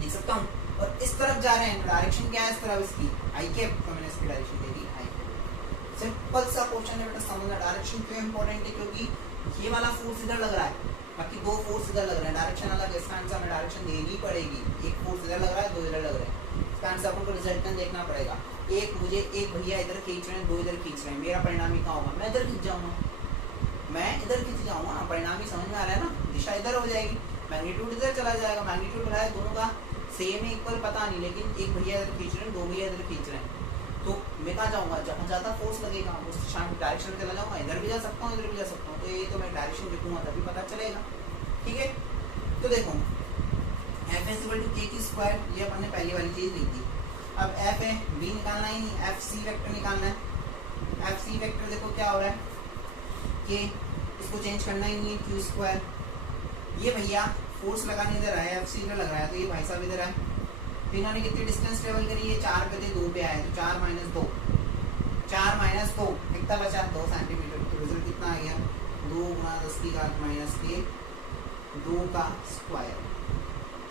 लिख सकता हूँ। और इस तरफ जा रहे हैं तो डायरेक्शन क्या है इस तरफ इसकी आई कैप, तो मैंने इसकी डायरेक्शन दे दी आई कैप। सिंपल सा क्वेश्चन है बेटा, समझना डायरेक्शन क्यों इंपॉर्टेंट है, क्योंकि ये वाला फोर्स इधर लग रहा है, बाकी दो फोर्स इधर लग रहे हैं, डायरेक्शन अलग है, इसका आंसर हमें डायरेक्शन देनी पड़ेगी। एक फोर्स इधर लग रहा है, दो इधर लग रहे हैं, इसका आंसर अपन को रिजल्टेंट देखना पड़ेगा। एक मुझे एक भैया इधर खींच रहे हैं, दो इधर खींच रहे हैं, मेरा परिणामी क्या होगा, मैं इधर खींच जाऊंगा, मैं इधर खींच जाऊंगा, परिणामी समझ में आ रहा है ना, दिशा इधर हो जाएगी, मैग्नीट्यूड इधर चला जाएगा, मैग्नीट्यूड है दोनों का सेम है इक्वल पता नहीं, लेकिन एक भैया इधर खींच रहे हैं, दो भैया इधर खींच रहे हैं, तो मैं कहाँ जाऊंगा, जहाँ ज्यादा फोर्स लगेगा उस डायरेक्शन में चला जाऊंगा, इधर भी जा सकता हूँ इधर भी जा सकता हूँ, तो ये तो मैं डायरेक्शन लिखूंगा तभी पता चलेगा। ठीक है, तो देखो एफ इज इक्वल टू के की स्क्वायर, ये अपन ने पहली वाली चीज लिख दी। अब एफ है, बी निकालना ही नहीं, एफ सी वेक्टर निकालना है। एफ सी वेक्टर देखो क्या हो रहा है कि इसको चेंज करना ही नहीं है, क्यू स्क्वायर, ये भैया फोर्स लगाने इधर आया, एफ सी इधर लग रहा है, तो ये भाई साहब इधर आए, तो इन्होंने कितनी डिस्टेंस ट्रेवल करी है, 4 पे थे 2 पे आए, तो 4 माइनस 2, 4 माइनस 2 कितना बचा, 2 सेंटीमीटर, तो रिजल्ट कितना आ गया, 2 गुना 10 की घात माइनस के 2 का square,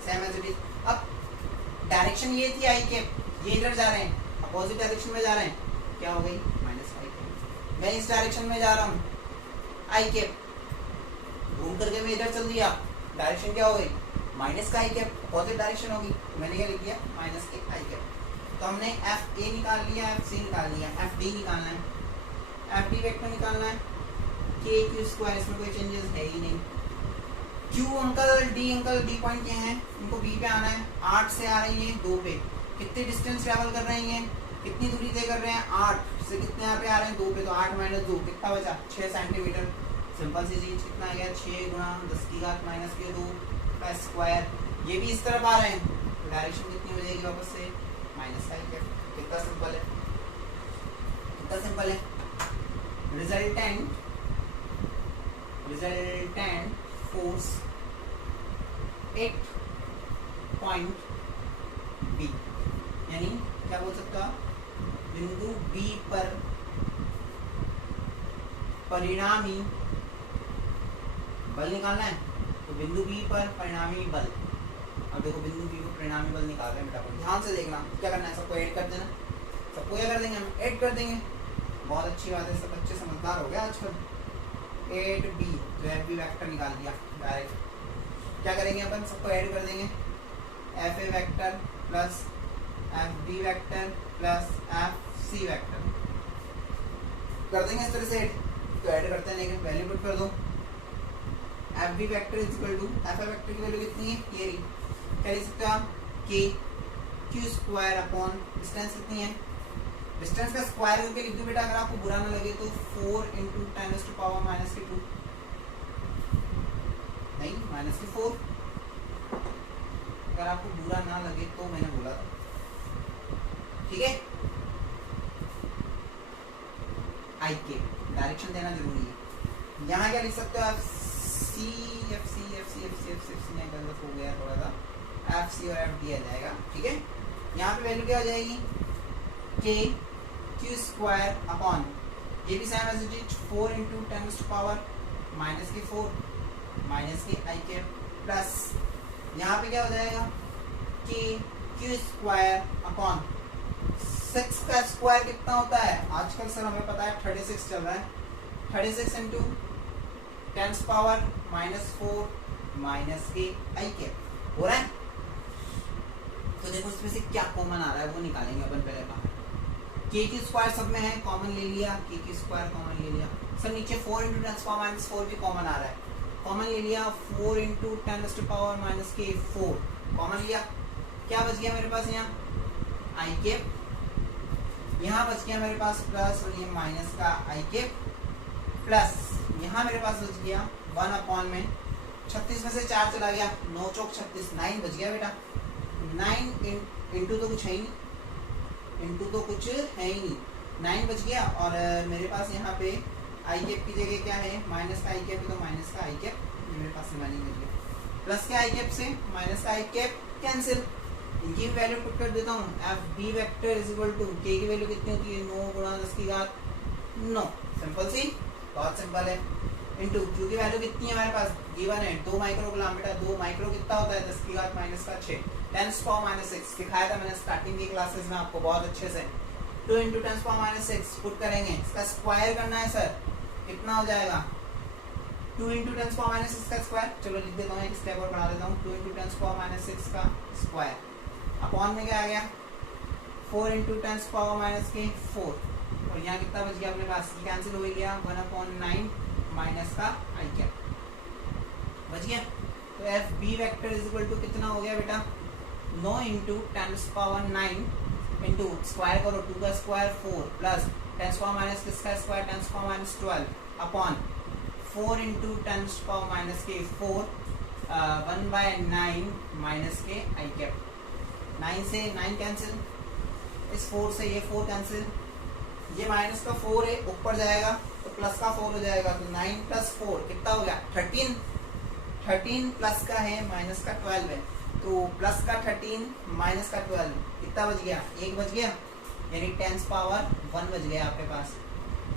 same as it is. अब डायरेक्शन ये थी आई कैप, ये इधर जा रहे हैं, अपोजिट डायरेक्शन में जा रहे हैं, क्या हो गई माइनस आई कैप, मैं इस डायरेक्शन में जा रहा हूँ आई कैप, घूम करके मैं इधर चल दिया, डायरेक्शन क्या हो गई माइनस का आई कैप, अपोजिट डायरेक्शन होगी, मैंने क्या लिख दिया माइनस के आई कैप। तो हमने एफ ए निकाल लिया, एफ सी निकाल लिया, एफ डी निकालना है, एफ डी वेक्टर निकालना है, के क्यू स्क्वायर, इसमें कोई चेंजेस है ही नहीं, क्यू अंकल डी पॉइंट क्या है, इनको बी पे आना है, 8 से आ रही है 2 पे, कितनी डिस्टेंस ट्रेवल कर रही हैं, कितनी दूरी तय कर रहे हैं, 8 से कितने यहाँ पे आ रहे हैं 2 पे, तो 8 माइनस 2 कितना बचा 6 सेंटीमीटर, सिंपल सी चीज, कितना आ गया 6 गुना 10 की घात माइनस के 2 का स्क्वायर, ये भी इस तरफ आ रहे हैं, तो डायरेक्शन कितनी हो जाएगी वापस से माइनस का, कितना सिंपल है, कितना सिंपल है। Resultant force at point B, यानी क्या बोल सकता, बिंदु बी पर परिणामी बल निकालना है, तो बिंदु बी पर परिणामी बल, अब देखो बिंदु बी पर परिणामी बल निकाल रहे हैं बेटा, ध्यान से देखना क्या करना है, सबको ऐड कर देना, सबको क्या कर देंगे हम ऐड कर देंगे, बहुत अच्छी बात है, सब बच्चे समझदार हो गए आजकल। 8b, तो एफ बी वेक्टर निकाल दिया डायरेक्ट, क्या करेंगे अपन सबको ऐड कर देंगे, F A vector plus F B vector plus F C vector कर देंगे इस तरह से ऐड, तो ऐड करते हैं, लेकिन वैल्यू पुट कर दो, F B vector is equal to F A vector की वैल्यू कितनी है, ये रही, क्या लिख सकते हो आप के क्यू स्क्वायर अपॉन डिस्टेंस कितनी है, डिस्टेंस का स्क्वायर करके लिख दो बेटा, अगर आपको बुरा ना लगे तो 4 इंटू 10 टू पावर माइनस के 2, नहीं माइनस के 4, अगर आपको बुरा ना लगे तो मैंने बोला था, ठीक है। आई के डायरेक्शन देना जरूरी है, यहाँ क्या लिख सकते हो आप, C F C F C F C F C F C गलत हो गया थोड़ा सा, एफ सी और एफ डी आ जाएगा, ठीक है। यहाँ पे वैल्यू क्या हो जाएगी, के क्यू स्क्वायर अपॉन, ये भी same as it is 4 into 10 to power minus के 4 माइनस के आई के प्लस, यहाँ पे क्या हो जाएगा के क्यू स्क्वायर अपॉन 6 का स्क्वायर कितना होता है, आजकल सर हमें पता है 36 चल रहा है, 36 इंटू 10 पावर माइनस 4 माइनस के आई के हो रहा है। तो देखो इसमें से क्या कॉमन आ रहा है वो निकालेंगे अपन पहले बाहर, के की स्क्वायर सब में है, कॉमन ले लिया, के की स्क्वायर कॉमन ले लिया, सर नीचे 4 इंटू 10 पावर माइनस 4 भी कॉमन आ रहा है, कॉमन ले लिया, 4 इंटू 10 पावर माइनस के 4 कॉमन लिया, क्या बच गया मेरे पास यहाँ आई कैप, यहाँ बच गया मेरे पास प्लस और ये माइनस का आई कैप प्लस, यहाँ मेरे पास बच गया 1 अपॉन में 36 में से 4 चला गया, 9 चौक 36, 9 बच गया बेटा, 9 इंटू तो कुछ है ही नहीं, इंटू तो कुछ है ही नहीं, 9 बच गया, और मेरे पास यहाँ पे आई कैप की जगह क्या है माइनस का आई कैप, तो माइनस का आई कैप मेरे पास रिमेनिंग बच गया, प्लस के आई कैप से माइनस का आई कैप कैंसिल, इनकी वैल्यू पुट कर देता हूँ, F B vector is equal to के की वैल्यू कितनी होती है 9 गुणा 10 की घात 9, सिंपल सी, बहुत सिंपल है। इंटू क्यू की वैल्यू कितनी है हमारे पास गिवन है 2 माइक्रो कूलम बेटा 2 माइक्रो कितना होता है 10 की घात माइनस का 6 10 पावर माइनस 6 सिखाया था मैंने स्टार्टिंग की क्लासेस में आपको बहुत अच्छे से 2 इंटू 10 पावर माइनस 6 पुट करेंगे इसका स्क्वायर करना है सर कितना हो जाएगा 2 इंटू 10 पावर माइनस 6 का स्क्वायर चलो लिख देता हूँ एक स्टेप और बना देता हूँ 2 इंटू 10 पावर माइनस 6 का स्क्वायर अपॉन में क्या आ गया 4 इंटू 10 पावर माइनस के 4 और यहाँ कितना बच गया अपने पास कैंसिल हो गया 1/9 माइनस का आई कैप बच गया तो F B vector is equal to कितना हो गया बेटा 9 इंटू 10 पावर 9 इंटू स्क्वायर करो 2 का स्क्वायर 4 प्लस 10 पावर माइनस किसका square 10 power minus 12 upon 4 into 10 power minus के 4 1/9 माइनस के आई कैप 9 से 9 कैंसिल इस 4 से ये 4 कैंसिल ये माइनस का 4 है ऊपर जाएगा तो प्लस का 4 हो जाएगा तो 9 प्लस 4 कितना हो गया 13 प्लस का है माइनस का 12 है तो प्लस का 13 माइनस का 12 कितना बच गया 1 बच गया यानी 10 पावर 1 बच गया आपके पास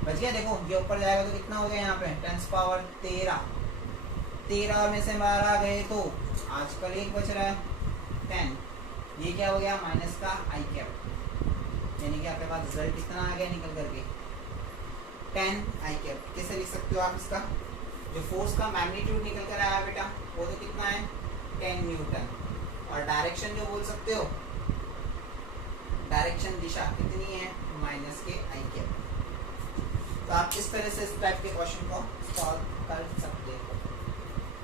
बच गया देखो ये ऊपर जाएगा तो कितना हो गया यहाँ पे 10 पावर 13 में से 12 गए तो आजकल 1 बच रहा है 10 ये क्या हो गया माइनस का आई कैप यानी कि आपके पास रिजल्ट कितना आ गया निकल करके 10 आई कैप कैसे लिख सकते हो आप इसका जो फोर्स का मैग्नीट्यूड निकल कर आया बेटा वो तो कितना है 10 न्यूटन और डायरेक्शन जो बोल सकते हो डायरेक्शन दिशा कितनी है माइनस के आई कैप तो आप किस तरह से इस टाइप के क्वेश्चन को सॉल्व कर सकते हो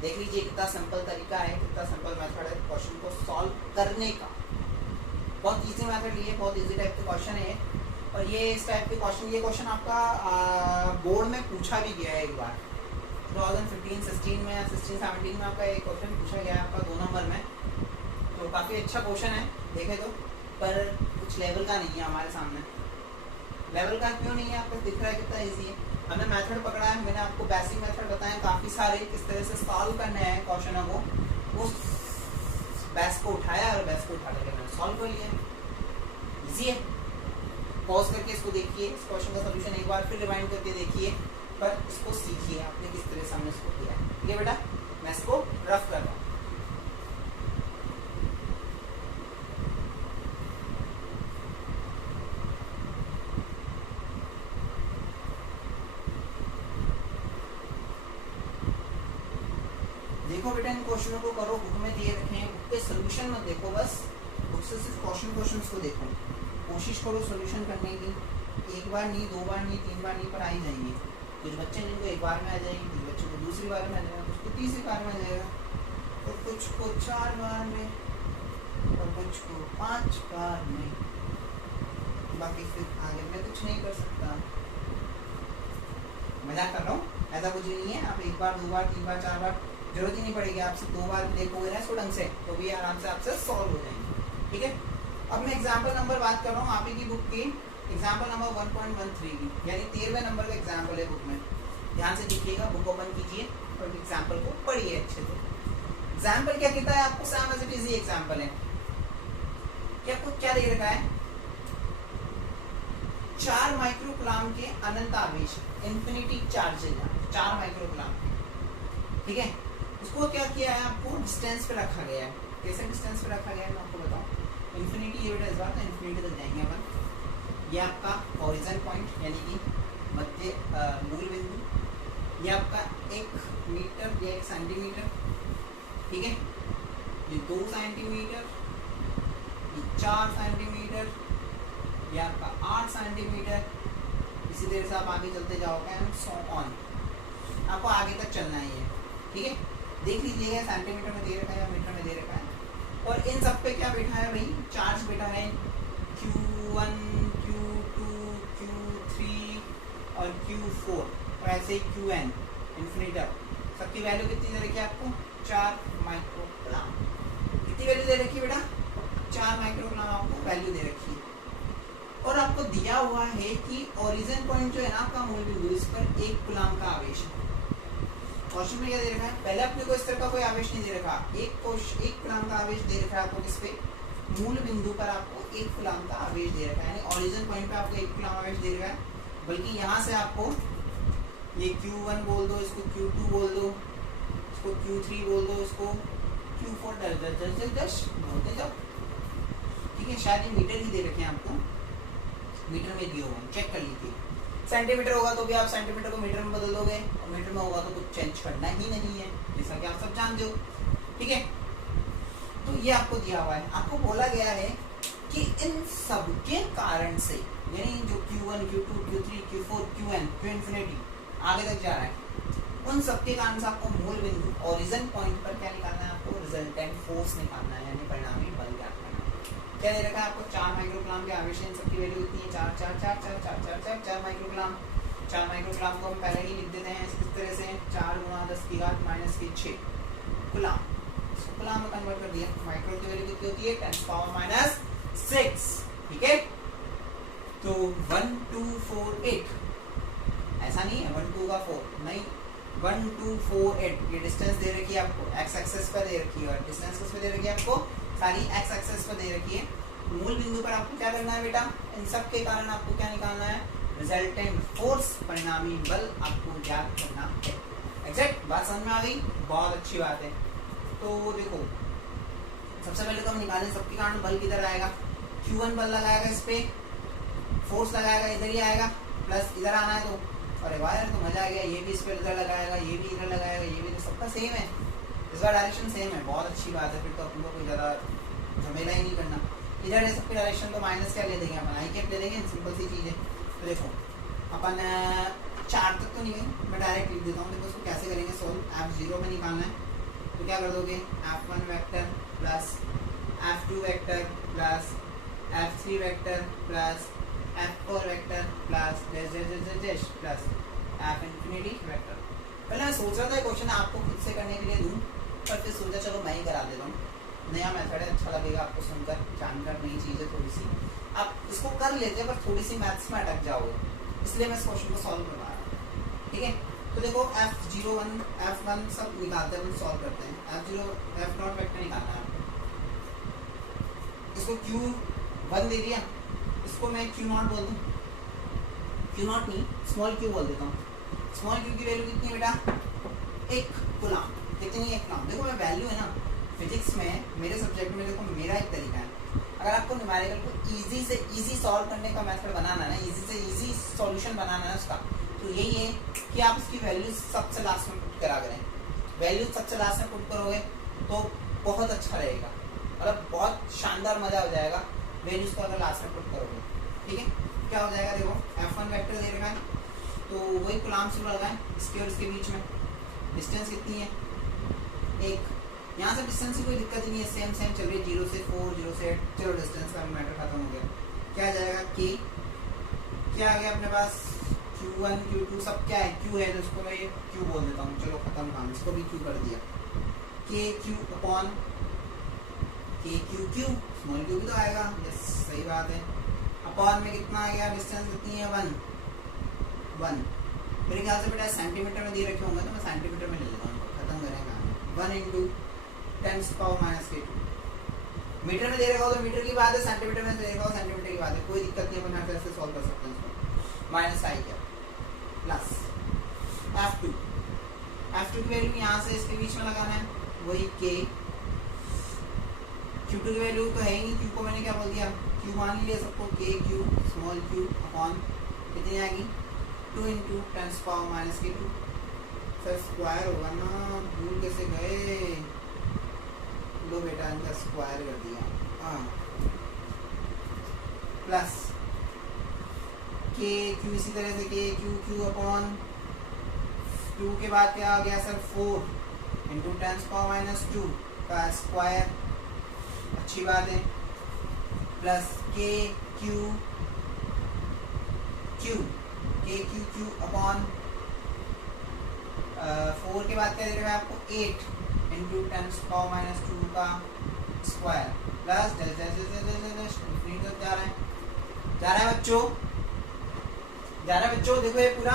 देख लीजिए कितना सिंपल तरीका है कितना सिंपल मेथड है क्वेश्चन को सॉल्व करने का बहुत इजी मेथड लिए बहुत इजी टाइप के क्वेश्चन है और ये इस टाइप के क्वेश्चन ये क्वेश्चन आपका बोर्ड में पूछा भी गया है एक बार 2015-16 में या 16-17 में आपका एक क्वेश्चन पूछा गया है आपका 2 नंबर में तो काफ़ी अच्छा क्वेश्चन है देखे तो पर कुछ लेवल का नहीं है हमारे सामने लेवल का क्यों नहीं है आपको दिख रहा है कितना ईजी है हमने मेथड पकड़ा है मैंने आपको बेसिक मेथड बताया काफ़ी सारे किस तरह से सॉल्व करने हैं क्वेश्चनों को उस बैस को उठाया और बैस को उठा करके मैंने सॉल्व कर लिया इजी है पॉज करके इसको देखिए इस क्वेश्चन का सॉल्यूशन एक बार फिर रिवाइंड करके देखिए पर इसको सीखिए आपने किस तरह से हमने इसको किया है ठीक है बेटा मैं इसको रफ कर रहा हूँ देखो बेटा इन क्वेश्चनों को करो बुक में दिए रखे हैं बुक के सोल्यूशन मत देखो बस बुक से सिर्फ क्वेश्चन को देखो कोशिश करो सोल्यूशन करने की एक बार नहीं 2 बार नहीं 3 बार नहीं पर आ ही जाएंगे कुछ बच्चे जिनको एक बार में आ जाएगी कुछ बच्चों को दूसरी बार में आ जाएगा कुछ को तीसरी बार में आ जाएगा और कुछ को 4 बार में और कुछ को 5 बार में बाकी फिर आगे मैं कुछ नहीं कर सकता मजाक कर रहा हूँ ऐसा कुछ नहीं है आप 1 बार 2 बार 3 बार 4 बार जरूरत ही नहीं पड़ेगी आपसे 2 बार देखोगे ना इसको ढंग से तो भी आराम से आपसे सॉल्व हो जाएंगे ठीक है अब मैं एग्जाम्पल नंबर बात कर रहा हूँ आप ही की बुक की एग्जाम्पल नंबर 1.13 की यानी 13वें नंबर का एग्जाम्पल है बुक में ध्यान से देखिएगा बुक ओपन कीजिए और एग्जाम्पल को पढ़िए अच्छे से एग्जाम्पल क्या कहता है आपको same as it is example है क्या आपको क्या दे रखा है 4 माइक्रो कूलम के अनंत आवेश इंफिनिटी चार्ज है 4 माइक्रो कूलम ठीक है उसको क्या किया है आपको डिस्टेंस पे रखा गया है कैसे डिस्टेंस पे रखा गया है मैं आपको बताऊं इंफिनिटी ये बेटा इस बार तो इंफिनिटी तक जाएंगे अपन ये आपका ओरिजिन पॉइंट यानी कि मध्य मूल बिंदु ये आपका 1 मीटर या 1 सेंटीमीटर ठीक है ये 2 सेंटीमीटर ये 4 सेंटीमीटर ये आपका 8 सेंटीमीटर इसी तरह से आप आगे चलते जाओगे एंड सो ऑन आपको आगे तक चलना है ठीक है देख लीजिएगा सेंटीमीटर में दे रखा है या मीटर में दे रखा है और इन सब पे क्या बैठा है भाई चार्ज बैठा है Q1 Q2 Q3 और Q4 और ऐसे ही Qn इन्फिनिटर सबकी वैल्यू कितनी दे रखी है आपको 4 माइक्रो कूलम कितनी वैल्यू दे रखी है बेटा 4 माइक्रो कूलम आपको वैल्यू दे रखी है और आपको दिया हुआ है कि ओरिजिन पॉइंट जो है ना आपका मूल बिंदु इस पर 1 कूलम का आवेश है क्वेश्चन में क्या दे रखा है पहले अपने को इस तरह का कोई आवेश नहीं दे रखा एक कूलम का आवेश दे रखा है आपको किस पे मूल बिंदु पर आपको 1 कूलम का आवेश दे रखा है यानी ओरिजिन पॉइंट पे आपको 1 कूलम आवेश दे रखा है बल्कि यहाँ से आपको ये Q1 बोल दो, इसको Q2 बोल दो, इसको Q3 बोल दो, इसको Q4 बोलते जाओ। ठीक है, शायद ये मीटर ही दे रखे हैं आपको, मीटर में दिए हुए हैं, चेक कर लीजिए। सेंटीमीटर होगा तो भी आप सेंटीमीटर को मीटर में बदल दोगे, और मीटर में होगा तो कुछ चेंज करना ही नहीं है, जैसा कि आप सब जानते हो। ठीक है, तो ये आपको दिया हुआ है, आपको बोला गया है कि इन सब के कारण से, यानी जो Q1, Q2, Q3, Q4, Qn, Q infinity आगे तक जा रहा है, उन सब के कारण से आपको मूल बिंदु ओरिजिन पॉइंट पर क्या निकालना है, आपको रिजल्टेंट फोर्स निकालना है, यानी परिणामी बल ज्ञात करना है। क्या दे रखा है आपको, 4 माइक्रोग्राम के आवेश, इन सबकी वैल्यू कितनी है, 4 4 4 4 4 4 4 4 माइक्रोग्राम। 4 माइक्रोग्राम को हम पहले ही लिख देते हैं इस तरह से, 4 × 10⁻⁻6 कूलम, इसको कूलम में कन्वर्ट कर दिया। माइक्रो की वैल्यू कितनी होती है, 10⁻⁻6। ठीक है, तो 1 2 4 8, ऐसा नहीं है 1 2 का 4 नहीं, 1 2 4 8 ये डिस्टेंस दे रखी है आपको, एक्स एक्सेस पर दे रखी है, और डिस्टेंस किस पे दे रखी है आपको, सारी एक्स एक्सेस पर दे रखी है। मूल बिंदु पर आपको क्या करना है बेटा, इन सब के कारण आपको क्या निकालना है, रिजल्टेंट फोर्स, परिणामी बल आपको ज्ञात करना है। एग्जैक्ट बात समझ में आ गई, बहुत अच्छी बात है। तो देखो, सबसे पहले तो हम निकालें सबके कारण बल किधर आएगा, Q1 बल लगाएगा, इस पे फोर्स लगाएगा, इधर ही आएगा, प्लस इधर आना है तो, अरे वाह यार तो मजा आ गया, ये भी इस पे इधर लगाएगा, ये भी इधर लगाएगा, ये भी, तो सबका सेम है, इस बार डायरेक्शन सेम है, बहुत अच्छी बात है। फिर तो अपन को कोई ज़्यादा झमेला ही नहीं करना, इधर है सबकी डायरेक्शन, तो माइनस क्या ले देंगे अपन, आई कैप ले देंगे, सिंपल सी चीज़ है। तो देखो अपन 4 तक तो नहीं गई, मैं डायरेक्ट लिख देता हूँ। देखो उसको कैसे करेंगे सॉल्व, F0 में निकालना है तो क्या कर दोगे, F1 vector plus F2 vector plus F3 vector plus F4 vector plus plus F infinity vector. पहले मैं सोच रहा था क्वेश्चन आपको खुद से करने के लिए दूं, पर फिर सोचा चलो मैं ही करा देता हूँ, नया मेथड है, अच्छा लगेगा आपको सुनकर, जानकर नई चीज़ें थोड़ी सी आप इसको कर लेते हैं, पर थोड़ी सी मैथ्स में अटक जाओगे, इसलिए मैं इस क्वेश्चन को सॉल्व करवा रहा हूँ। ठीक है, तो देखो F01 F1 सब निकालते हैं, सॉल्व करते हैं। F0 F0 वेक्टर निकालना है, इसको Q1 दे दिया, इसको मैं Q0 बोल दूँ, Q0 नहीं स्मॉल q बोल देता हूँ। स्मॉल q की वैल्यू कितनी है बेटा, 1 कूलम, कितनी है, 1 कूलम। देखो मैं वैल्यू है ना, फिजिक्स में मेरे सब्जेक्ट में देखो मेरा एक तरीका है, अगर आपको न्यूमेरिकल को इजी से इजी सॉल्व करने का मेथड बनाना है ना, इजी से इजी सॉल्यूशन बनाना है उसका, तो यही है कि आप इसकी वैल्यू सबसे लास्ट में पुट करा करें। वैल्यू सबसे लास्ट में पुट करोगे तो बहुत अच्छा रहेगा, मतलब बहुत शानदार मजा हो जाएगा वैल्यूज को अगर लास्ट में पुट करोगे। ठीक है, क्या हो जाएगा, देखो F1 वेक्टर दे रखा है, तो वही कूलम से लगाएं, इसके और इसके बीच में डिस्टेंस कितनी है, 1। यहाँ से डिस्टेंस की कोई दिक्कत नहीं है, सेम सेम चल रही है, 0 से 4 0 से 8, चलो डिस्टेंस का मैटर खत्म हो गया। क्या आ जाएगा, K, क्या आ गया अपने पास, Q1 Q2 सब क्या है, Q है, तो उसको मैं Q बोल देता हूँ, चलो खत्म काम, इसको भी Q कर दिया। KQ upon KQQ, small q भी तो आएगा, यस सही बात है। अपॉन में कितना आ गया, डिस्टेंस कितनी है, 1 मेरे ख्याल से बेटा सेंटीमीटर में दे रखे होंगे, तो मैं सेंटीमीटर में ले लेता हूँ, खत्म करेंगे। 1 × 10⁻⁻²। मीटर में दे रखा हो तो मीटर की बात है, सेंटीमीटर में दे रखा हो सेंटीमीटर की बात है, कोई दिक्कत नहीं, अपन हर तरह से सॉल्व कर सकते हैं इसको। माइनस आई क्या प्लस F2 की वैल्यू यहाँ से इसके बीच में लगाना है, वही K। Q2 की वैल्यू तो है ही नहीं, Q को मैंने क्या बोल दिया, Q मान लिया सबको, KQ स्मॉल q अपॉन कितनी आएगी, 2 × 10⁻⁻²। सर स्क्वायर होगा ना, भूल कैसे गए, लो बेटा इनका स्क्वायर कर दिया, हाँ प्लस KQ, इसी तरह से KQ अपॉन 2 के बाद क्या आ गया सर, 4 × 10⁻² का स्क्वायर, अच्छी बात है, प्लस KQQ अपॉन 4 के बाद क्या दे रहा है आपको, 8 × 10⁻² का स्क्वायर, प्लस जा रहा है बच्चों, देखो ये पूरा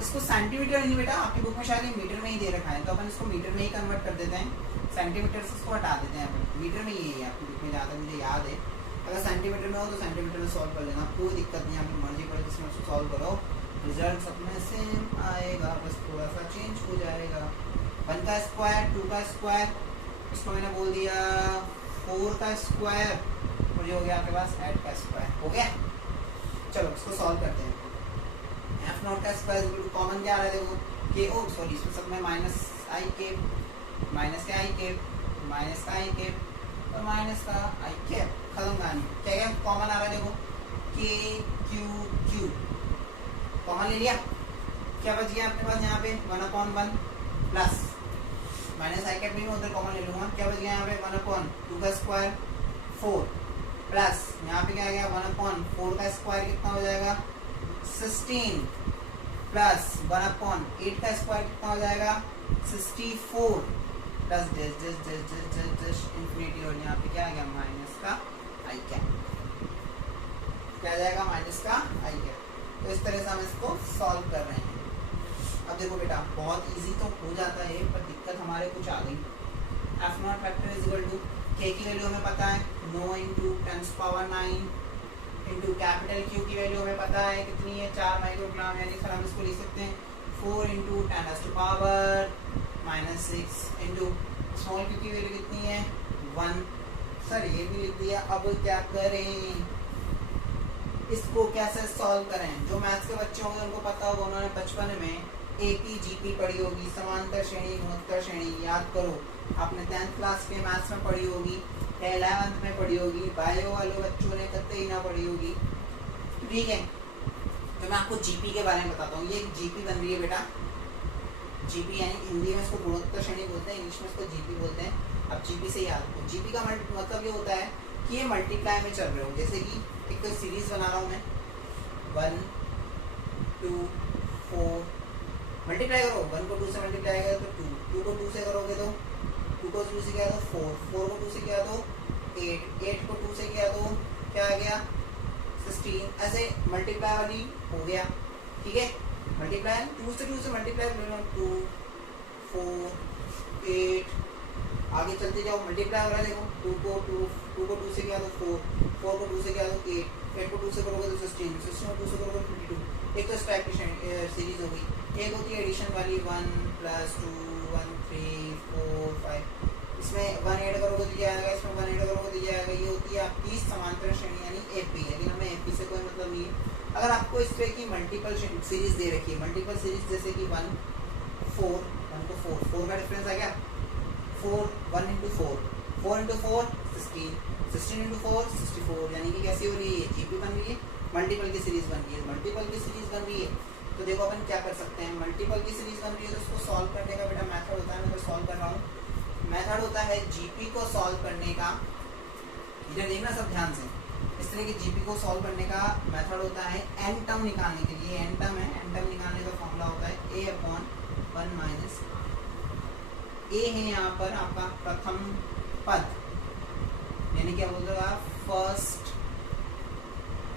इसको सेंटीमीटर नहीं बेटा, आपकी बुक में शायद ये मीटर में ही दे रखा है, तो अपन इसको मीटर में ही कन्वर्ट कर देते हैं, सेंटीमीटर से इसको हटा देते हैं अपन, मीटर में ही है आपकी बुक में, जहाँ तक मुझे याद है। अगर सेंटीमीटर में हो तो सेंटीमीटर में सॉल्व कर लेना, कोई दिक्कत नहीं, आपकी मर्जी पड़े जिसमें उसको सॉल्व करो, रिजल्ट सब में सेम आएगा, बस थोड़ा सा चेंज हो जाएगा। 1 का स्क्वायर, 2 का स्क्वायर, इसको मैंने बोल दिया 4 का स्क्वायर, और ये हो गया आपके पास 8 का स्क्वायर। हो गया, चलो इसको सॉल्व करते हैं। एफ नॉट का स्क्वायर कॉमन क्या आ रहा है देखो, के ओ सॉरी इसमें सब में माइनस आई केप, माइनस का आई केप, माइनस का आई केप और माइनस का आई केप, खत्म कहानी। क्या क्या कॉमन आ रहा है देखो, के क्यू क्यू कॉमन ले लिया, क्या बच गया अपने पास यहाँ पे 1/1 प्लस माइनस आई कैप भी मैं उधर कॉमन ले लूँगा, क्या बच गया यहाँ पे 1/2 का स्क्वायर 4 प्लस यहाँ पे क्या आ गया 1/4 का स्क्वायर कितना हो जाएगा 16 प्लस 1/8 का स्क्वायर कितना हो जाएगा 64 प्लस इंफिनिटी, और यहाँ पे क्या आ गया माइनस का आई कैप, क्या आ जाएगा माइनस का आई कैप। तो इस तरह से हम इसको सॉल्व कर रहे हैं। अब देखो बेटा बहुत इजी तो हो जाता है, पर दिक्कत हमारे कुछ आ गई। F naught factor is equal to के की वैल्यू हमें पता है 9 इंटू 10⁻9 इंटू कैपिटल क्यू की वैल्यू हमें पता है कितनी है 4 माइक्रोग्राम, यानी सर हम इसको लिख सकते हैं 4 इंटू 10⁻⁻6 इंटू स्मॉल क्यू की वैल्यू कितनी है 1। सर ये भी लिख दिया, अब क्या करें, इसको कैसे सॉल्व करें। जो मैथ्स के बच्चे होंगे उनको पता होगा, उन्होंने बचपन में एपी जीपी पढ़ी होगी, समांतर श्रेणी गुणोत्तर श्रेणी, याद करो आपने 10th क्लास के मैथ्स में पढ़ी होगी, 11th में पढ़ी होगी, बायो वाले बच्चों ने कतई ना पढ़ी होगी। ठीक है, तो मैं आपको जीपी के बारे में बताता हूँ। ये जीपी बन रही है बेटा, जीपी यानी हिंदी में इसको गुणोत्तर श्रेणी बोलते हैं, इंग्लिश में इसको जीपी बोलते हैं। अब जीपी से याद रखो, जीपी का मतलब ये होता है कि ये मल्टीप्लाई में चल रहे हो, जैसे कि एक तो सीरीज बना रहा हूँ मैं 1 2 4, मल्टीप्लाई करो 1 को 2 से मल्टीप्लाई करो तो 2 को 2 से करोगे तो 2 को 2 से किया तो 4 को 2 से किया तो 8 को 2 से किया तो क्या आ गया 16, ऐसे मल्टीप्लाई वाली हो गया। ठीक है, मल्टीप्लाई 2 से मल्टीप्लाई करो 2 4 8, आगे चलते जाओ मल्टीप्लाई हो रहा है देखो 2 को 2 से किया तो 4 को 2 से किया तो 8 को 2 से करोगे तो 16 को 2 से करोगे 22। एक तो इस टाइप की सीरीज हो गई। एक होती है एडिशन वाली 1 + 2 1 3 4 5, इसमें 1 ऐड करोगे तो ये आएगा, इसमें 1 ऐड करोगे तो ये आएगा। ये होती है आपकी समांतर श्रेणी यानी एपी, लेकिन हमें एपी से कोई मतलब नहीं है। अगर आपको इस तरह की मल्टीपल सीरीज दे रखी है, मल्टीपल सीरीज जैसे कि 1 4 1 को 4 का डिफरेंस आ गया 4 1 × 4 × 4 16 × 4 64, यानी कि कैसी हो रही है जीपी बन रही है, मल्टीपल की सीरीज बन रही है। मल्टीपल की सीरीज बन रही है तो देखो अपन क्या कर सकते हैं, मल्टीपल की सीरीज बन रही है तो उसको सॉल्व करने का बेटा मेथड होता है, मैं तो सॉल्व कर रहा हूँ। मेथड होता है जीपी को सॉल्व करने का, इधर देखना सब ध्यान से, इस तरह की जीपी को सॉल्व करने का मेथड होता है एन टर्म निकालने के लिए। एन टर्म है, एन टर्म निकालने का फॉर्मूला होता है a/1 - a है यहाँ पर आपका प्रथम पद, यानी क्या बोल रहे हो आप फर्स्ट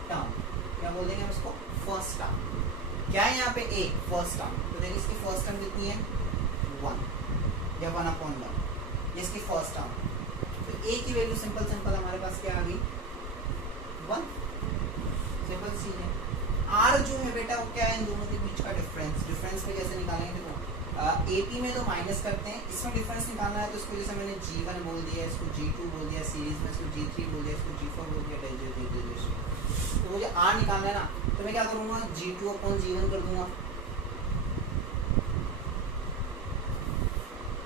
टर्म, क्या बोल देंगे उसको फर्स्ट टर्म। क्या है यहाँ पे a फर्स्ट टर्म, तो देखिए इसकी फर्स्ट टर्म कितनी है 1 या 1/1, ये इसकी फर्स्ट टर्म। तो a की वैल्यू सिंपल हमारे पास क्या आ गई 1, सिंपल सी है। r जो है बेटा वो क्या है इन दोनों के बीच का डिफरेंस पे कैसे निकालेंगे देखो, एपी में तो माइनस करते हैं, इसमें डिफरेंस निकालना है तो इसको जैसे मैंने G1 बोल दिया, इसको G2 बोल दिया, सीरीज में इसको G3 बोल दिया, इसको G4 बोल दिया, तो मुझे R निकालना है ना, तो मैं क्या करूँगा G2/G1 कर दूंगा।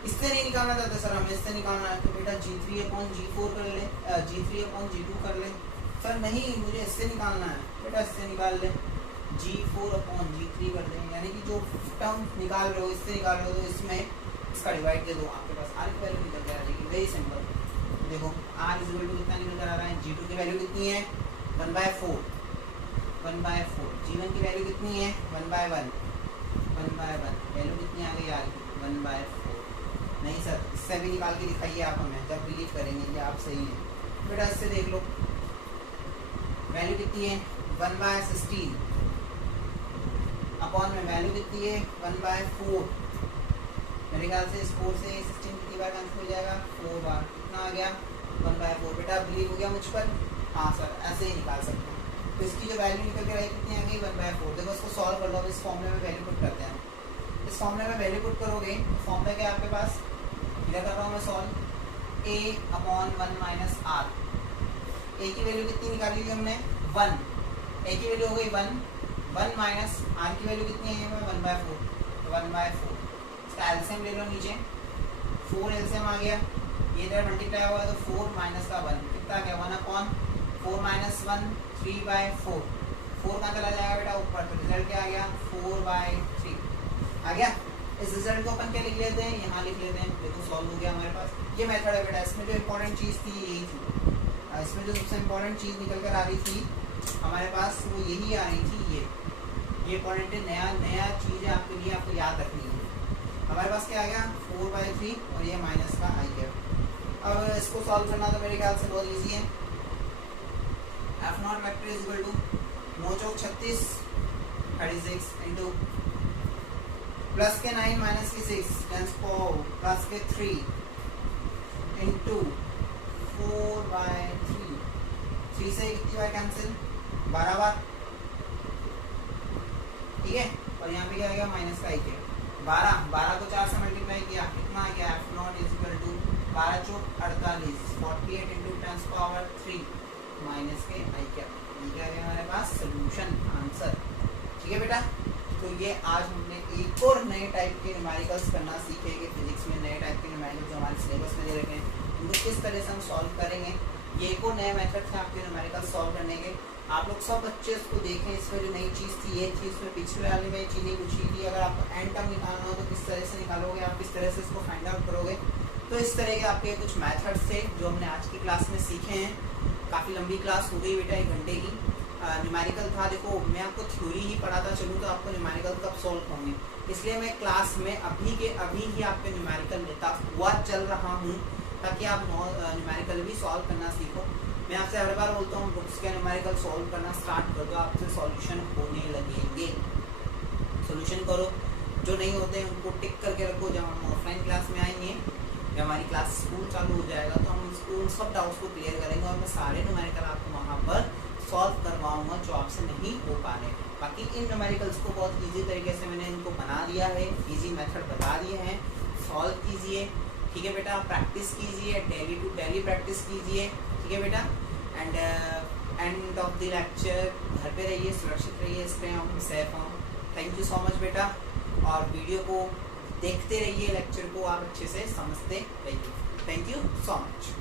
इससे नहीं निकालना चाहते सर हमें, इससे निकालना है तो बेटा G3/G4 कर ले, G3/G2 कर ले। सर नहीं मुझे इससे निकालना है, बेटा इससे निकाल ले G4/G3 कर देंगे, यानी कि जो टर्म निकाल रहे हो इससे निकाल रहे हो तो इसमें इसका डिवाइड दे दो, आपके पास R की वैल्यू निकल कर आ जाएगी। वेरी सिंपल, देखो R इज इक्वल टू कितना निकल कर आ रहा है, G2 की वैल्यू कितनी है 1/4, 1/4, G1 की वैल्यू कितनी है 1/1, 1/1, वैल्यू कितनी आ गई यार 1/4। नहीं सर इससे भी निकाल के दिखाइए आप हमें, जब बिलीव करेंगे कि आप सही है। बेटा इससे देख लो वैल्यू कितनी है 1/16, अपॉन में वैल्यू कितनी है 1/4, मेरे ख्याल से इस 4 से 16 कितनी बार कैंसिल हो जाएगा 4 बार, कितना आ गया 1/4। बेटा बिलीव हो गया मुझ पर, हाँ सर ऐसे ही निकाल सकते हैं। तो इसकी जो वैल्यू निकल के आई कितनी आ गई 1/4। देखो इसको सॉल्व कर लो, इस फॉर्मूले में वैल्यू पुट करते हैं। इस फॉर्मूले में वैल्यू पुट करोगे, फॉर्मूला क्या है आपके पास, क्या कर रहा हूँ मैं सॉल्व, a/1 - r। a की वैल्यू कितनी निकाली थी हमने 1, a की वैल्यू हो गई 1, 1 माइनस r की वैल्यू कितनी है 1/4, 1/4। इसका एलसीएम ले लो नीचे, 4 एलसीएम आ गया, ये इधर मल्टीप्लाई होगा तो 4 माइनस का 1 कितना आ गया 1/4 माइनस 1 3/4। 4 कहाँ चला जाएगा बेटा ऊपर, तो रिजल्ट क्या आ गया 4/3 आ गया। इस रिजल्ट को अपन क्या लिख लेते हैं, यहाँ लिख लेते हैं। देखो सॉल्व हो गया हमारे पास। ये मेथड है बेटा, इसमें जो इम्पोर्टेंट चीज़ थी यही थी, इसमें जो सबसे इम्पोर्टेंट चीज़ निकल कर आ रही थी हमारे पास वो यही आ रही थी। ये इम्पोर्टेंट नया चीज़ है आपके लिए, आपको याद रखनी है। हमारे पास क्या आ गया 4/3 और ये माइनस का आई गया। अब इसको सॉल्व करना तो मेरे ख्याल से बहुत ईजी है। f0 vector is equal to 9 चौक 36 36 इंटू प्लस के 9 माइनस के 6 प्लस के 3 इंटू 4/3। 3 से कितनी बार कैंसिल 12 बार, ठीक है। और यहाँ पे क्या आ गया माइनस का आई के 12 को 4 से मल्टीप्लाई किया कितना आ गया f0 इज इक्वल टू 12 चौक 48 48 इंटू 10⁻³ माइनस के आई क्या, ये क्या गया हमारे पास सोल्यूशन आंसर, ठीक है बेटा। तो ये आज हमने एक और नए टाइप के न्यूमेरिकल्स करना सीखे कि फिजिक्स में नए टाइप के न्यूमेरिकल्स जो हमारे सिलेबस में दे रखे हैं उनको किस तरह से हम सॉल्व करेंगे। ये एक और नए मेथड थे आपके न्यूमेरिकल सॉल्व करने के। आप लोग सब बच्चे इसको देखें, इसमें जो नई चीज़ थी ये चीज़ में पिछले वाले में चीज़ें पूछी थी, अगर आपको एंड तक निकालना हो तो किस तरह से निकालोगे, आप किस तरह से इसको फाइंड आउट करोगे। तो इस तरह के आपके कुछ मेथड्स थे जो हमने आज की क्लास में सीखे हैं। काफ़ी लंबी क्लास हो गई बेटा, 1 घंटे की। न्यूमेरिकल था, देखो मैं आपको थ्योरी ही पढ़ाता चलूँ तो आपको न्यूमेरिकल कब सॉल्व होंगे, इसलिए मैं क्लास में अभी के अभी ही आपके न्यूमेरिकल लेता हुआ चल रहा हूँ ताकि आप न्यूमेरिकल भी सॉल्व करना सीखो। मैं आपसे हर बार बोलता हूँ बुक्स के न्यूमेरिकल सॉल्व करना स्टार्ट कर दो, आपसे सॉल्यूशन होने लगेंगे। सॉल्यूशन करो, जो नहीं होते हैं उनको टिक करके रखो। जब हम ऑफलाइन क्लास में आएंगे, जब हमारी क्लास स्कूल चालू हो जाएगा तो हम उन सब डाउट्स को क्लियर करेंगे और मैं सारे न्यूमेरिकल आपको वहाँ पर सॉल्व करवाऊंगा जो आपसे नहीं हो पा रहे। बाकी इन न्यूमेरिकल्स को बहुत इजी तरीके से मैंने इनको बना दिया है, इजी मेथड बता दिए हैं, सॉल्व कीजिए, ठीक है बेटा। प्रैक्टिस कीजिए, डेली टू डेली प्रैक्टिस कीजिए, ठीक है बेटा। एंड ऑफ द लेक्चर घर पे रहिए, सुरक्षित रहिए, stay home, safe home. Thank you so much बेटा। और वीडियो को देखते रहिए, लेक्चर को आप अच्छे से समझते रहिए। Thank you so much.